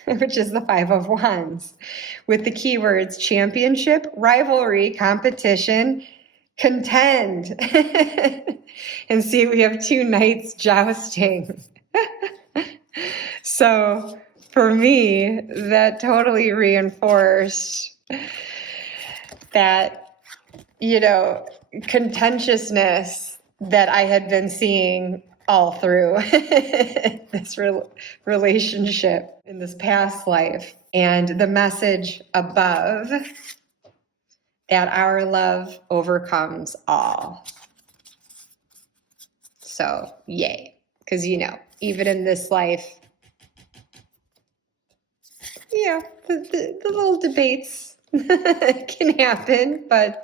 which is the 5 of wands, with the keywords championship, rivalry, competition, contend. And see, we have 2 knights jousting. So for me, that totally reinforced that, contentiousness that I had been seeing all through this relationship in this past life. And the message above, that our love overcomes all. So yay. Because, even in this life, the little debates can happen, but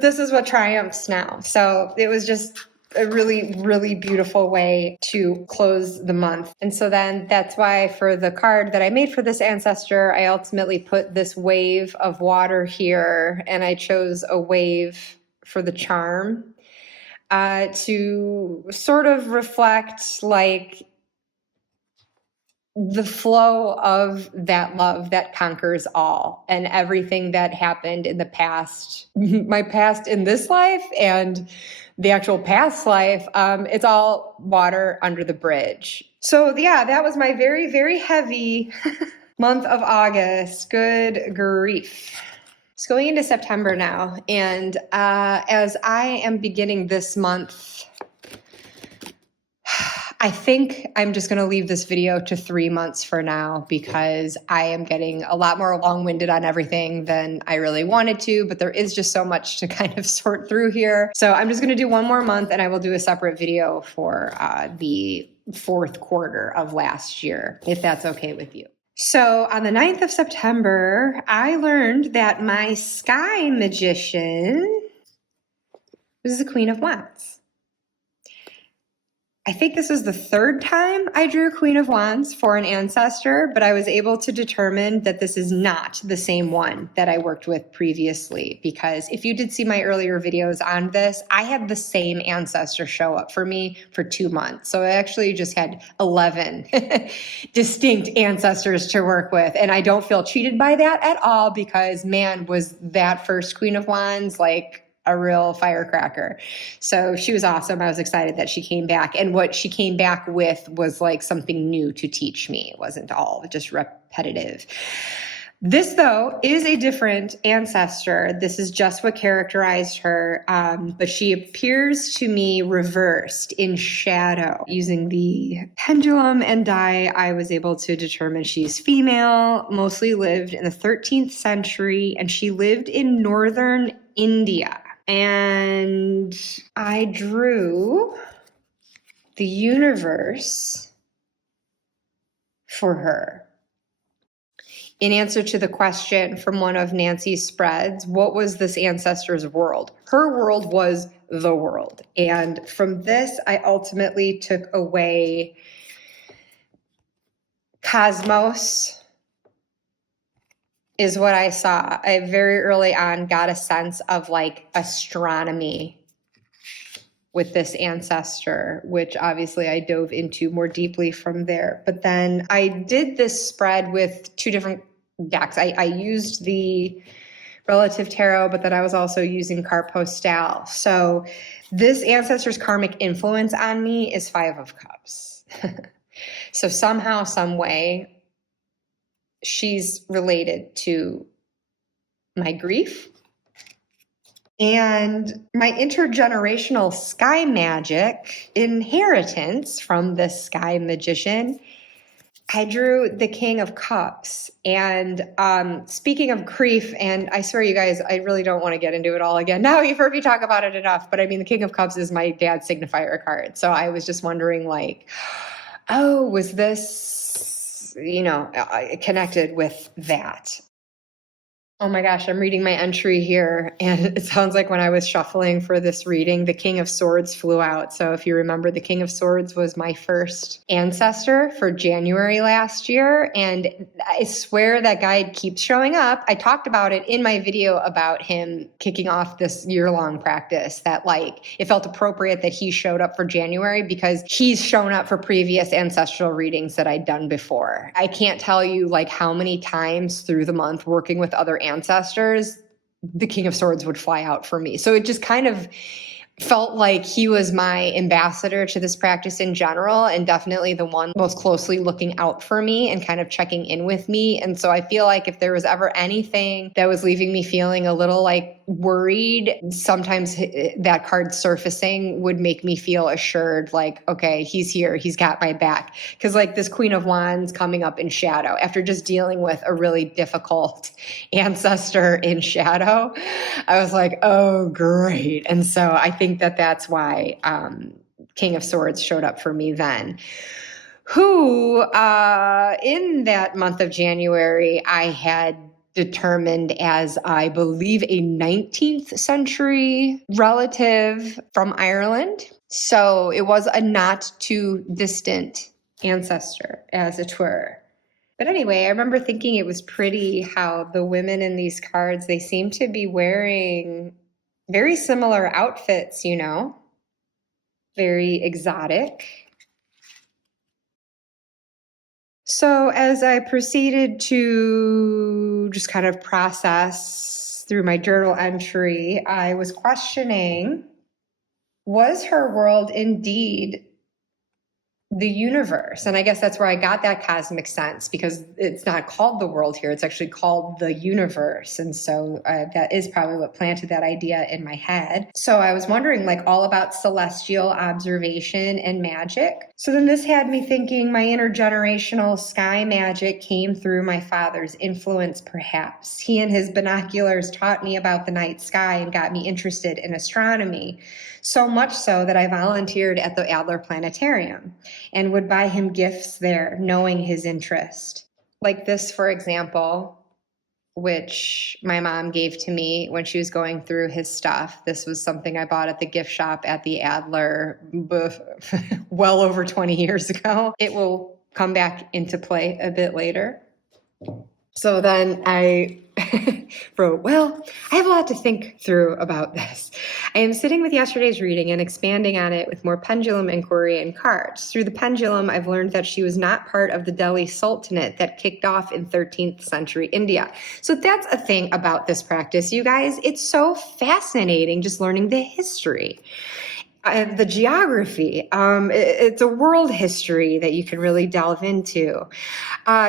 this is what triumphs now. So it was just a really, really beautiful way to close the month. And so then that's why for the card that I made for this ancestor, I ultimately put this wave of water here, and I chose a wave for the charm to sort of reflect like the flow of that love that conquers all, and everything that happened in the past, my past in this life and the actual past life, it's all water under the bridge. So yeah, that was my very, very heavy month of August. Good grief. It's going into September now. And as I am beginning this month, I think I'm just going to leave this video to 3 months for now, because I am getting a lot more long-winded on everything than I really wanted to, but there is just so much to kind of sort through here. So I'm just going to do one more month, and I will do a separate video for the fourth quarter of last year, if that's okay with you. So on the 9th of September, I learned that my sky magician was the Queen of Wands. I think this was the third time I drew Queen of Wands for an ancestor, but I was able to determine that this is not the same one that I worked with previously, because if you did see my earlier videos on this, I had the same ancestor show up for me for 2 months. So I actually just had 11 distinct ancestors to work with. And I don't feel cheated by that at all, because man, was that first Queen of Wands like a real firecracker. So she was awesome. I was excited that she came back. And what she came back with was like something new to teach me. It wasn't all just repetitive. This, though, is a different ancestor. This is just what characterized her. But she appears to me reversed in shadow. Using the pendulum and die, I was able to determine she's female, mostly lived in the 13th century, and she lived in northern India. And I drew the universe for her. In answer to the question from one of Nancy's spreads, what was this ancestor's world? Her world was the world. And from this, I ultimately took away cosmos is what I saw. I very early on got a sense of like astronomy with this ancestor, which obviously I dove into more deeply from there. But then I did this spread with 2 different decks. I used the Relative Tarot, but then I was also using Carte Postale. So this ancestor's karmic influence on me is 5 of Cups. So somehow, some way, she's related to my grief and my intergenerational sky magic inheritance from this sky magician. I drew the King of Cups. And speaking of grief, and I swear, you guys, I really don't want to get into it all again. Now you've heard me talk about it enough, but I mean, the King of Cups is my dad's signifier card. So I was just wondering, like, oh, was this, connected with that? Oh my gosh, I'm reading my entry here, and it sounds like when I was shuffling for this reading, the King of Swords flew out. So if you remember, the King of Swords was my first ancestor for January last year, and I swear that guy keeps showing up. I talked about it in my video about him kicking off this year-long practice, that like it felt appropriate that he showed up for January because he's shown up for previous ancestral readings that I'd done before. I can't tell you like how many times through the month working with other ancestors, the King of Swords would fly out for me. So it just kind of felt like he was my ambassador to this practice in general, and definitely the one most closely looking out for me and kind of checking in with me. And so I feel like if there was ever anything that was leaving me feeling a little like worried, sometimes that card surfacing would make me feel assured, like, okay, he's here, he's got my back. Because like this Queen of Wands coming up in shadow after just dealing with a really difficult ancestor in shadow, I was like, oh, great. And so I think that that's why King of Swords showed up for me then. Who, in that month of January, I had determined as, I believe, a 19th century relative from Ireland. So it was a not too distant ancestor, as it were. But anyway, I remember thinking it was pretty how the women in these cards, they seem to be wearing very similar outfits, very exotic. So as I proceeded to just kind of process through my journal entry, I was questioning, was her world indeed the universe? And I guess that's where I got that cosmic sense, because it's not called the world here. It's actually called the universe. And so that is probably what planted that idea in my head. So I was wondering, like, all about celestial observation and magic. So then this had me thinking my intergenerational sky magic came through my father's influence, perhaps. He and his binoculars taught me about the night sky and got me interested in astronomy. So much so that I volunteered at the Adler Planetarium and would buy him gifts there, knowing his interest. Like this, for example, which my mom gave to me when she was going through his stuff. This was something I bought at the gift shop at the Adler well over 20 years ago. It will come back into play a bit later. So then I wrote, well, I have a lot to think through about this. I am sitting with yesterday's reading and expanding on it with more pendulum inquiry and cards. Through the pendulum, I've learned that she was not part of the Delhi Sultanate that kicked off in 13th century India. So that's a thing about this practice, you guys. It's so fascinating just learning the history. The geography. It's a world history that you can really delve into.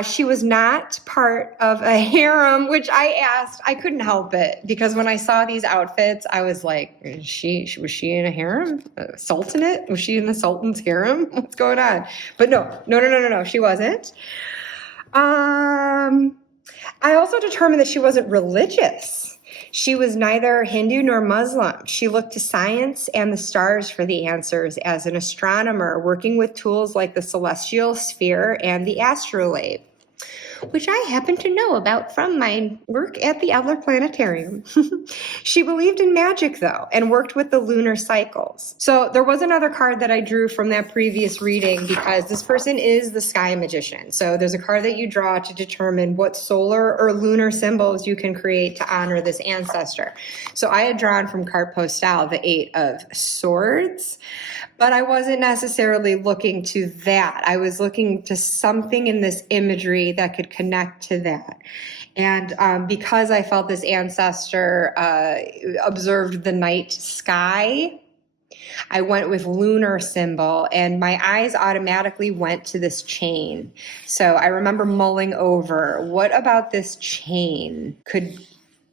She was not part of a harem, which I asked. I couldn't help it, because when I saw these outfits, I was like, was she in a harem? A sultanate? Was she in the sultan's harem? What's going on? But no, she wasn't. I also determined that she wasn't religious. She was neither Hindu nor Muslim. She looked to science and the stars for the answers as an astronomer, working with tools like the celestial sphere and the astrolabe, which I happen to know about from my work at the Adler Planetarium. She believed in magic, though, and worked with the lunar cycles. So there was another card that I drew from that previous reading, because this person is the sky magician. So there's a card that you draw to determine what solar or lunar symbols you can create to honor this ancestor. So I had drawn from carte postale the 8 of Swords, but I wasn't necessarily looking to that. I was looking to something in this imagery that could connect to that. And because I felt this ancestor observed the night sky, I went with lunar symbol, and my eyes automatically went to this chain. So I remember mulling over, what about this chain could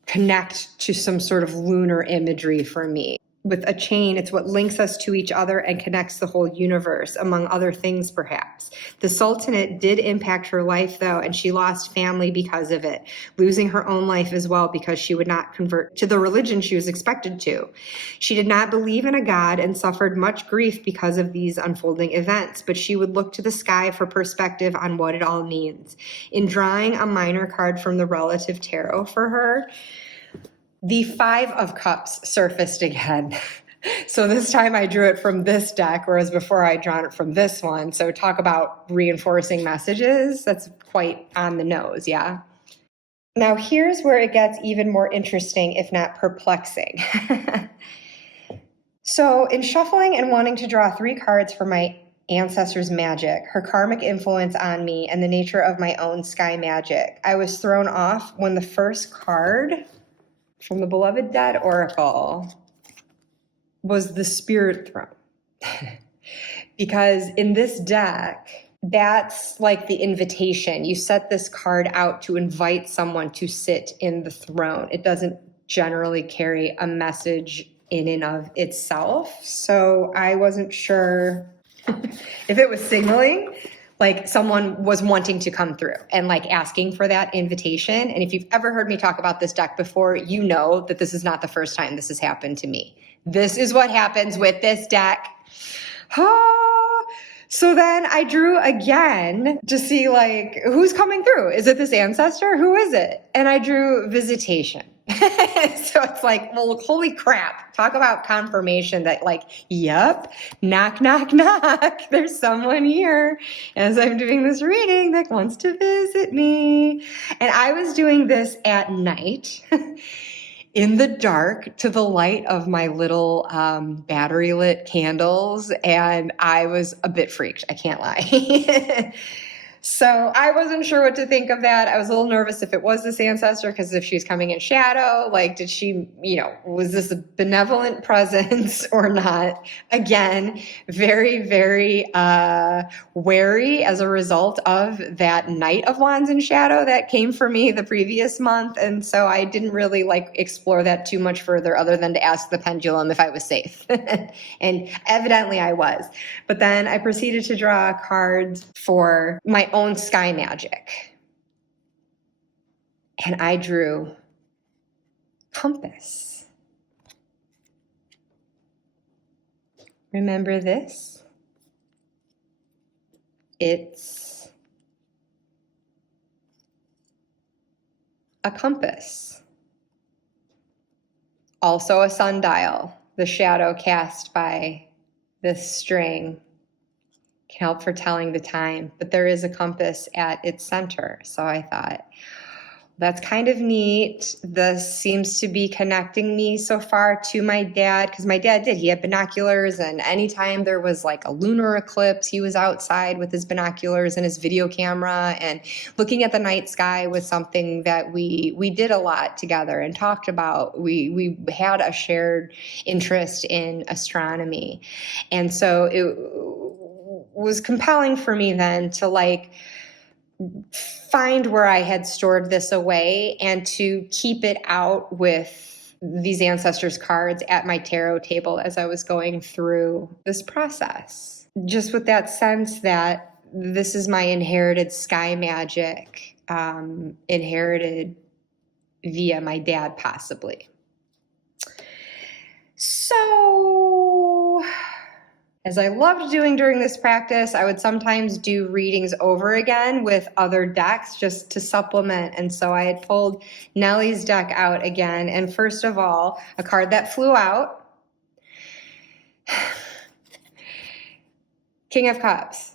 connect to some sort of lunar imagery for me? With a chain, it's what links us to each other and connects the whole universe, among other things, perhaps. The Sultanate did impact her life, though, and she lost family because of it, losing her own life as well because she would not convert to the religion she was expected to. She did not believe in a god and suffered much grief because of these unfolding events, but she would look to the sky for perspective on what it all means. In drawing a minor card from the Relative Tarot for her, the 5 of Cups surfaced again. So this time I drew it from this deck, whereas before I'd drawn it from this one. So talk about reinforcing messages. That's quite on the nose, yeah? Now here's where it gets even more interesting, if not perplexing. So in shuffling and wanting to draw 3 cards for my ancestor's magic, her karmic influence on me, and the nature of my own sky magic, I was thrown off when the first card from the Beloved Dead Oracle was the Spirit Throne. Because in this deck, that's like the invitation. You set this card out to invite someone to sit in the throne. It doesn't generally carry a message in and of itself. So I wasn't sure if it was signaling like someone was wanting to come through and like asking for that invitation. And if you've ever heard me talk about this deck before, you know that this is not the first time this has happened to me. This is what happens with this deck. So then I drew again to see like, who's coming through? Is it this ancestor? Who is it? And I drew visitation. So it's like, well, holy crap. Talk about confirmation that like, yep, knock, knock, knock. There's someone here as I'm doing this reading that wants to visit me. And I was doing this at night in the dark to the light of my little battery lit candles. And I was a bit freaked. I can't lie. So I wasn't sure what to think of that. I was a little nervous if it was this ancestor, because if she's coming in shadow, like, did she, was this a benevolent presence or not? Again, very, very wary as a result of that Knight of Wands in shadow that came for me the previous month. And so I didn't really explore that too much further, other than to ask the pendulum if I was safe. And evidently I was. But then I proceeded to draw cards for my own sky magic. And I drew compass. Remember this? It's a compass. Also a sundial, the shadow cast by this string can help for telling the time, but there is a compass at its center. So I thought, that's kind of neat. This seems to be connecting me so far to my dad, because my dad he had binoculars, and anytime there was a lunar eclipse, he was outside with his binoculars and his video camera, and looking at the night sky was something that we did a lot together and talked about. We had a shared interest in astronomy. And so it was compelling for me then to find where I had stored this away and to keep it out with these ancestors cards at my tarot table as I was going through this process. Just with that sense that this is my inherited sky magic, inherited via my dad possibly. So, as I loved doing during this practice, I would sometimes do readings over again with other decks just to supplement. And so I had pulled Nellie's deck out again. And first of all, a card that flew out, King of Cups.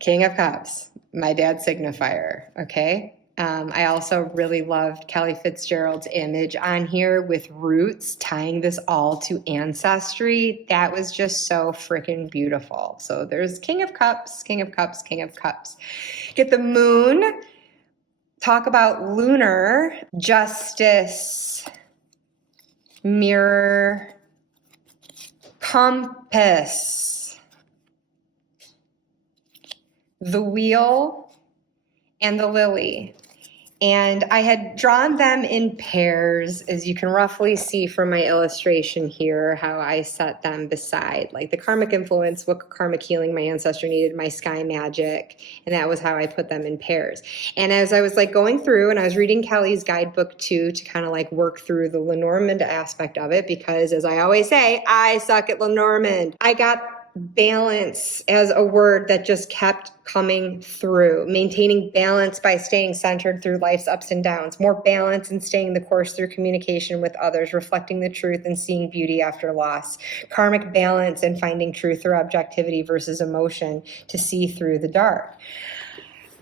King of Cups, my dad's signifier, okay? I also really loved Kelly Fitzgerald's image on here with roots tying this all to ancestry. That was just so freaking beautiful. So there's King of Cups, King of Cups, King of Cups. Get the moon. Talk about lunar, justice, mirror, compass, the wheel, and the lily. And I had drawn them in pairs, as you can roughly see from my illustration here, how I set them beside, the karmic influence, what karmic healing my ancestor needed, my sky magic, and that was how I put them in pairs. And as I was going through, and I was reading Kelly's guidebook too, to kind of work through the Lenormand aspect of it, because as I always say, I suck at Lenormand. I got balance as a word that just kept coming through. Maintaining balance by staying centered through life's ups and downs. More balance in staying the course through communication with others. Reflecting the truth and seeing beauty after loss. Karmic balance in finding truth through objectivity versus emotion to see through the dark.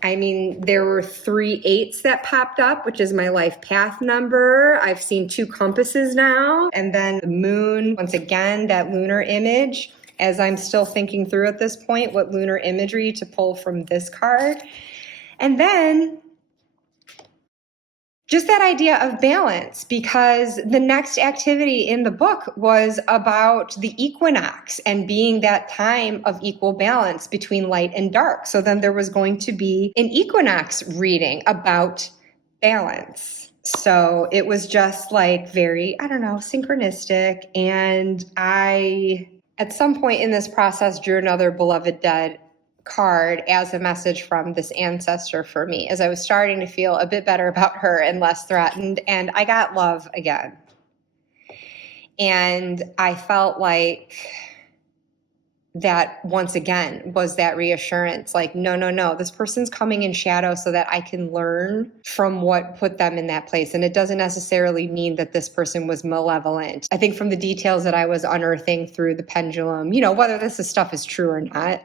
I mean, there were 3 8s that popped up, which is my life path number. I've seen 2 compasses now. And then the moon, once again, that lunar image. As I'm still thinking through at this point, what lunar imagery to pull from this card. And then just that idea of balance, because the next activity in the book was about the equinox and being that time of equal balance between light and dark. So then there was going to be an equinox reading about balance. So it was just very, synchronistic. And I, at some point in this process, drew another beloved dead card as a message from this ancestor for me, as I was starting to feel a bit better about her and less threatened. And I got love again. And I felt that once again was that reassurance, no, this person's coming in shadow so that I can learn from what put them in that place. And it doesn't necessarily mean that this person was malevolent. I think from the details that I was unearthing through the pendulum, whether this stuff is true or not,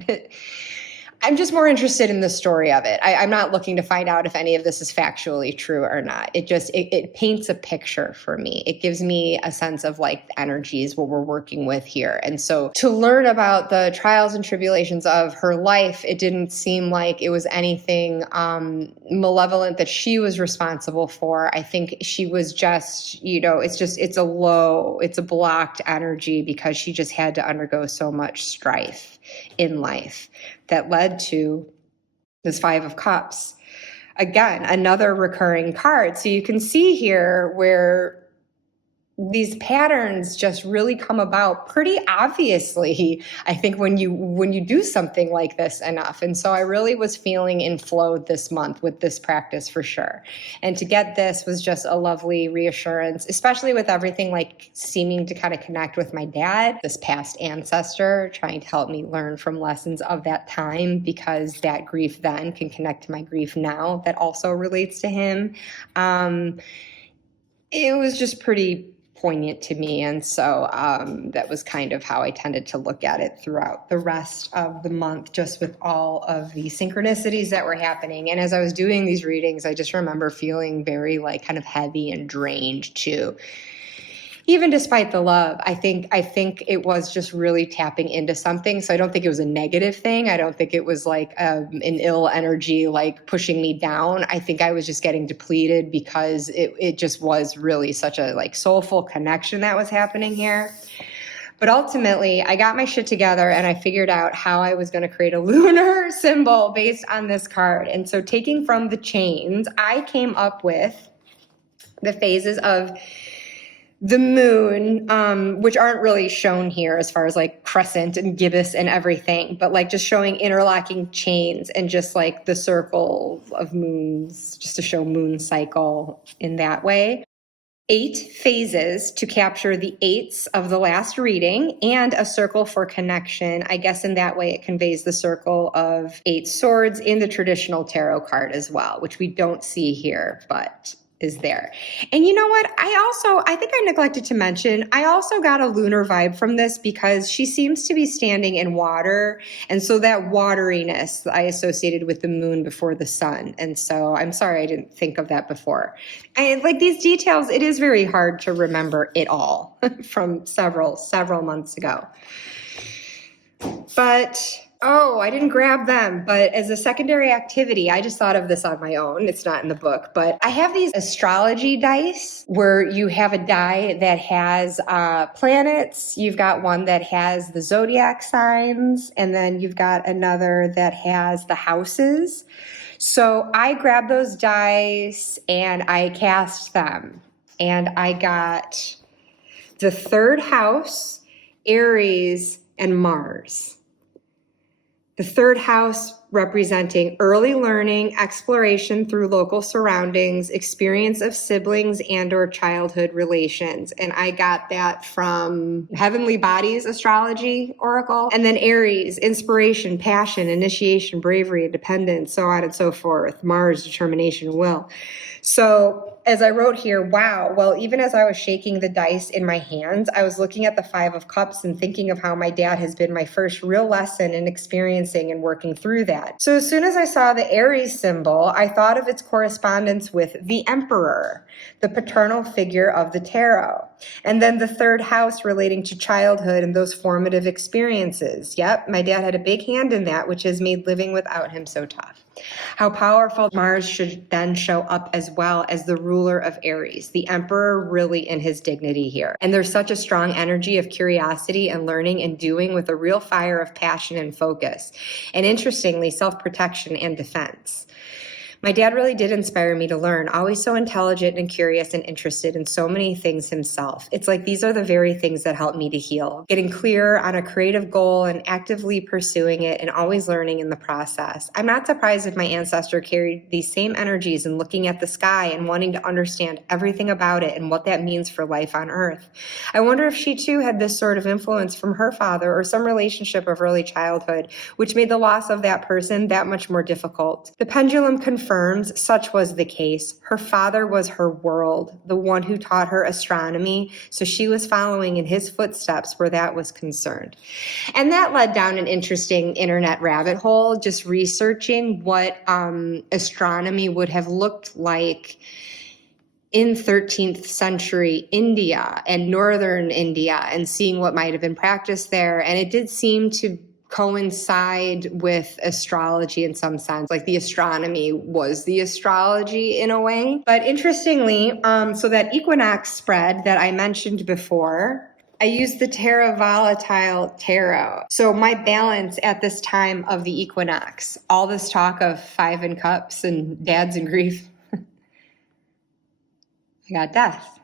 I'm just more interested in the story of it. I'm not looking to find out if any of this is factually true or not. It paints a picture for me. It gives me a sense of like the energies, what we're working with here. And so to learn about the trials and tribulations of her life, it didn't seem like it was anything malevolent that she was responsible for. I think she was just, it's a blocked energy because she just had to undergo so much strife in life that led to this Five of Cups. Again, another recurring card. So you can see here where these patterns just really come about pretty obviously, I think, when you do something like this enough. And so I really was feeling in flow this month with this practice for sure. And to get this was just a lovely reassurance, especially with everything like seeming to kind of connect with my dad, this past ancestor, trying to help me learn from lessons of that time, because that grief then can connect to my grief now that also relates to him. It was just pretty poignant to me. And so that was kind of how I tended to look at it throughout the rest of the month, just with all of the synchronicities that were happening. And as I was doing these readings, I just remember feeling very like kind of heavy and drained too. Even despite the love, I think it was just really tapping into something. So I don't think it was a negative thing. I don't think it was like an ill energy, like pushing me down. I think I was just getting depleted because it just was really such a like soulful connection that was happening here. But ultimately, I got my shit together and I figured out how I was going to create a lunar symbol based on this card. And so taking from the chains, I came up with the phases of the moon, which aren't really shown here as far as like crescent and gibbous and everything, but like just showing interlocking chains and just like the circle of moons, just to show moon cycle in that way. 8 phases to capture the 8s of the last reading, and a circle for connection. I guess in that way it conveys the circle of 8 swords in the traditional tarot card as well, which we don't see here, but is there. And you know what? I think I neglected to mention, I also got a lunar vibe from this because she seems to be standing in water. And so that wateriness I associated with the moon before the sun. And so I'm sorry I didn't think of that before. And like these details, it is very hard to remember it all from several months ago. But I didn't grab them. But as a secondary activity, I just thought of this on my own. It's not in the book, but I have these astrology dice where you have a die that has planets. You've got one that has the zodiac signs, and then you've got another that has the houses. So I grabbed those dice and I cast them, and I got the 3rd house, Aries, and Mars. The 3rd house representing early learning, exploration through local surroundings, experience of siblings and or childhood relations. And I got that from Heavenly Bodies Astrology Oracle. And then Aries, inspiration, passion, initiation, bravery, independence, so on and so forth. Mars, determination, will. So as I wrote here, wow, well, even as I was shaking the dice in my hands, I was looking at the 5 of Cups and thinking of how my dad has been my first real lesson in experiencing and working through that. So as soon as I saw the Aries symbol, I thought of its correspondence with the Emperor, the paternal figure of the tarot. And then the 3rd house relating to childhood and those formative experiences. Yep, my dad had a big hand in that, which has made living without him so tough. How powerful Mars should then show up as well as the ruler of Aries, the emperor really in his dignity here. And there's such a strong energy of curiosity and learning and doing with a real fire of passion and focus. And interestingly, self-protection and defense. My dad really did inspire me to learn, always so intelligent and curious and interested in so many things himself. It's like these are the very things that help me to heal. Getting clear on a creative goal and actively pursuing it and always learning in the process. I'm not surprised if my ancestor carried these same energies in looking at the sky and wanting to understand everything about it and what that means for life on Earth. I wonder if she too had this sort of influence from her father or some relationship of early childhood, which made the loss of that person that much more difficult. The pendulum confirmed confirms such was the case. Her father was her world, the one who taught her astronomy, so she was following in his footsteps where that was concerned. And that led down an interesting internet rabbit hole, just researching what astronomy would have looked like in 13th century India and northern India, and seeing what might have been practiced there. And it did seem to coincide with astrology in some sense, like the astronomy was the astrology in a way. But interestingly, so that equinox spread that I mentioned before, I used the Terra Volatile Tarot. So my balance at this time of the equinox, all this talk of Five in Cups and dads in grief, I got death.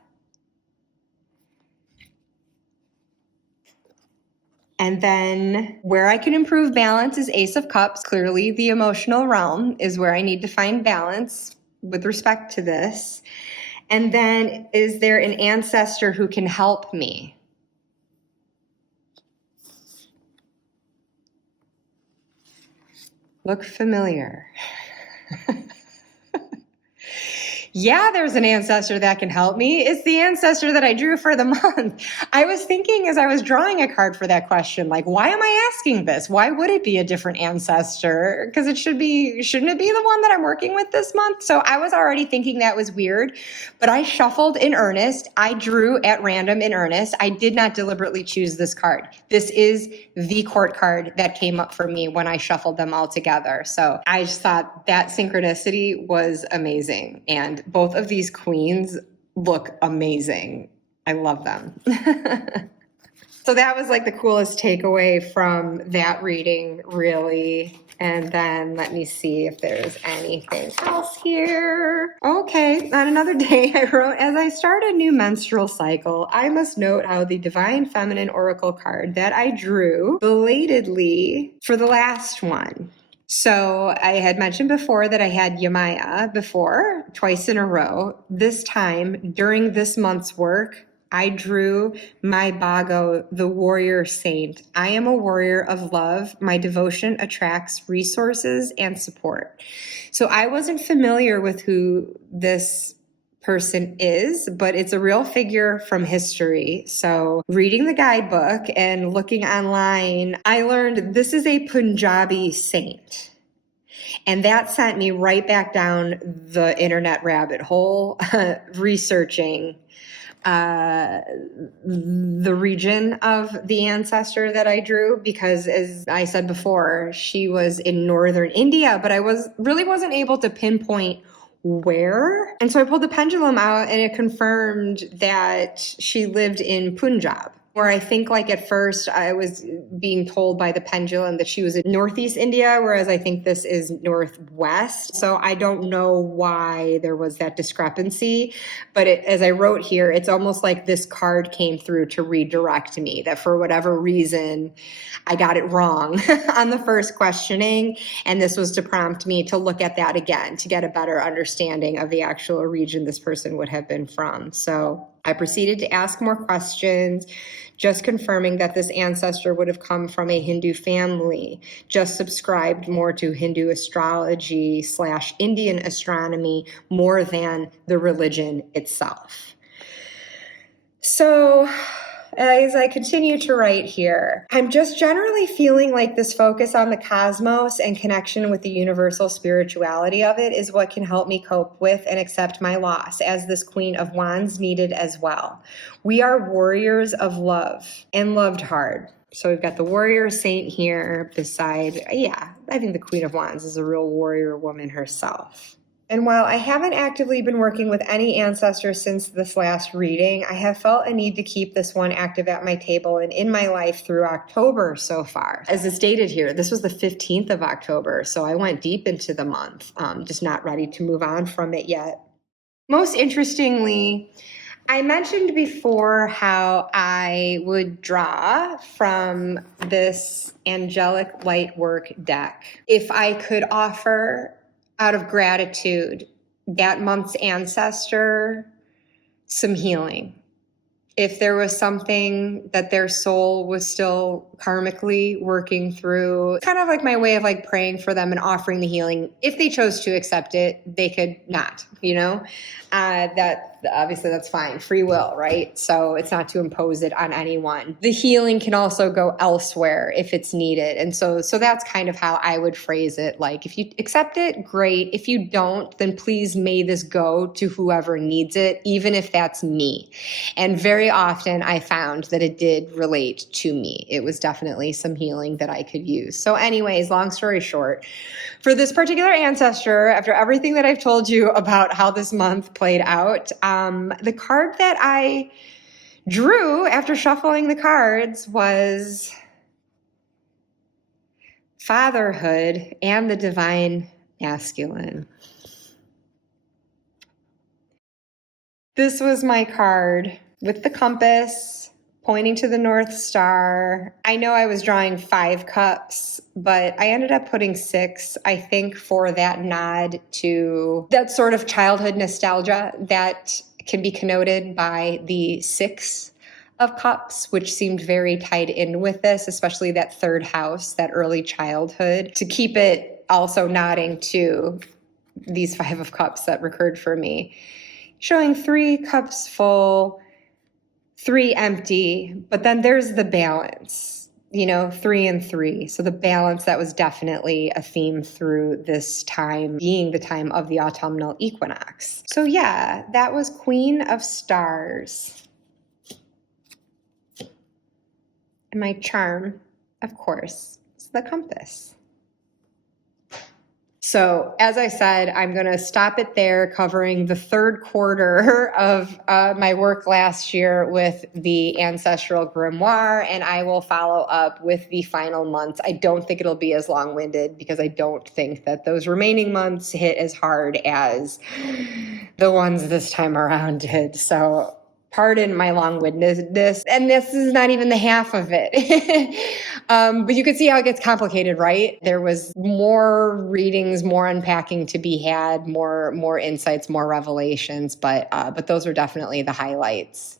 And then where I can improve balance is Ace of Cups. Clearly the emotional realm is where I need to find balance with respect to this. And then is there an ancestor who can help me? Look familiar. Yeah, there's an ancestor that can help me. It's the ancestor that I drew for the month. I was thinking as I was drawing a card for that question, like, why am I asking this? Why would it be a different ancestor? Because shouldn't it be the one that I'm working with this month? So I was already thinking that was weird, but I shuffled in earnest. I drew at random in earnest. I did not deliberately choose this card. This is the court card that came up for me when I shuffled them all together. So I just thought that synchronicity was amazing. And both of these queens look amazing. I love them. So that was like the coolest takeaway from that reading, really. And then let me see if there's anything else here. Okay, on another day, I wrote, as I start a new menstrual cycle, I must note how the Divine Feminine Oracle card that I drew belatedly for the last one. So I had mentioned before that I had Yamaya before, twice in a row. This time, during this month's work, I drew my Bago, the warrior saint. I am a warrior of love. My devotion attracts resources and support. So I wasn't familiar with who this person is, but it's a real figure from history. So reading the guidebook and looking online, I learned this is a Punjabi saint. And that sent me right back down the internet rabbit hole, researching the region of the ancestor that I drew, because as I said before, she was in northern India, but I wasn't able to pinpoint where. And so I pulled the pendulum out and it confirmed that she lived in Punjab, where I think like at first I was being told by the pendulum that she was in northeast India, whereas I think this is northwest. So I don't know why there was that discrepancy, but as I wrote here, it's almost like this card came through to redirect me, that for whatever reason, I got it wrong on the first questioning. And this was to prompt me to look at that again, to get a better understanding of the actual region this person would have been from. So I proceeded to ask more questions, just confirming that this ancestor would have come from a Hindu family, just subscribed more to Hindu astrology / Indian astronomy more than the religion itself. So as I continue to write here, I'm just generally feeling like this focus on the cosmos and connection with the universal spirituality of it is what can help me cope with and accept my loss, as this Queen of Wands needed as well. We are warriors of love and loved hard. So we've got the warrior saint here beside, I think the Queen of Wands is a real warrior woman herself. And while I haven't actively been working with any ancestors since this last reading, I have felt a need to keep this one active at my table and in my life through October so far. As is stated here, this was the 15th of October, so I went deep into the month, just not ready to move on from it yet. Most interestingly, I mentioned before how I would draw from this angelic light work deck. If I could offer, out of gratitude, that month's ancestor some healing. if there was something that their soul was still karmically working through, kind of like my way of like praying for them and offering the healing. If they chose to accept it, they could not, that obviously that's fine. Free will, right? So it's not to impose it on anyone. The healing can also go elsewhere if it's needed. And so that's kind of how I would phrase it. Like, if you accept it, great. If you don't, then please may this go to whoever needs it, even if that's me. And very often I found that it did relate to me. It was definitely some healing that I could use. So anyways, long story short, for this particular ancestor, after everything that I've told you about how this month played out, the card that I drew after shuffling the cards was fatherhood and the divine masculine. This was my card with the compass pointing to the North Star. I know I was drawing 5 cups, but I ended up putting 6, I think, for that nod to that sort of childhood nostalgia that can be connoted by the 6 of cups, which seemed very tied in with this, especially that 3rd house, that early childhood, to keep it also nodding to these 5 of cups that recurred for me. Showing 3 cups full, 3 empty, but then there's the balance, 3 and 3. So the balance, that was definitely a theme through this time, being the time of the autumnal equinox. So yeah, that was Queen of Stars. And my charm, of course, is the compass. So as I said, I'm going to stop it there, covering the 3rd quarter of my work last year with the Ancestral Grimoire, and I will follow up with the final months. I don't think it'll be as long-winded because I don't think that those remaining months hit as hard as the ones this time around did. So pardon my long-windedness, and this is not even the half of it. But you can see how it gets complicated, right? There was more readings, more unpacking to be had, more insights, more revelations, but those are definitely the highlights.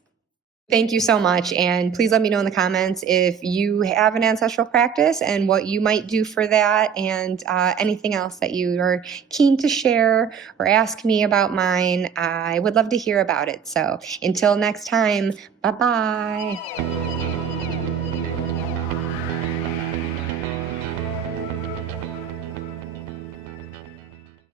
Thank you so much, and please let me know in the comments if you have an ancestral practice and what you might do for that, and anything else that you are keen to share or ask me about mine. I would love to hear about it. So until next time, bye-bye.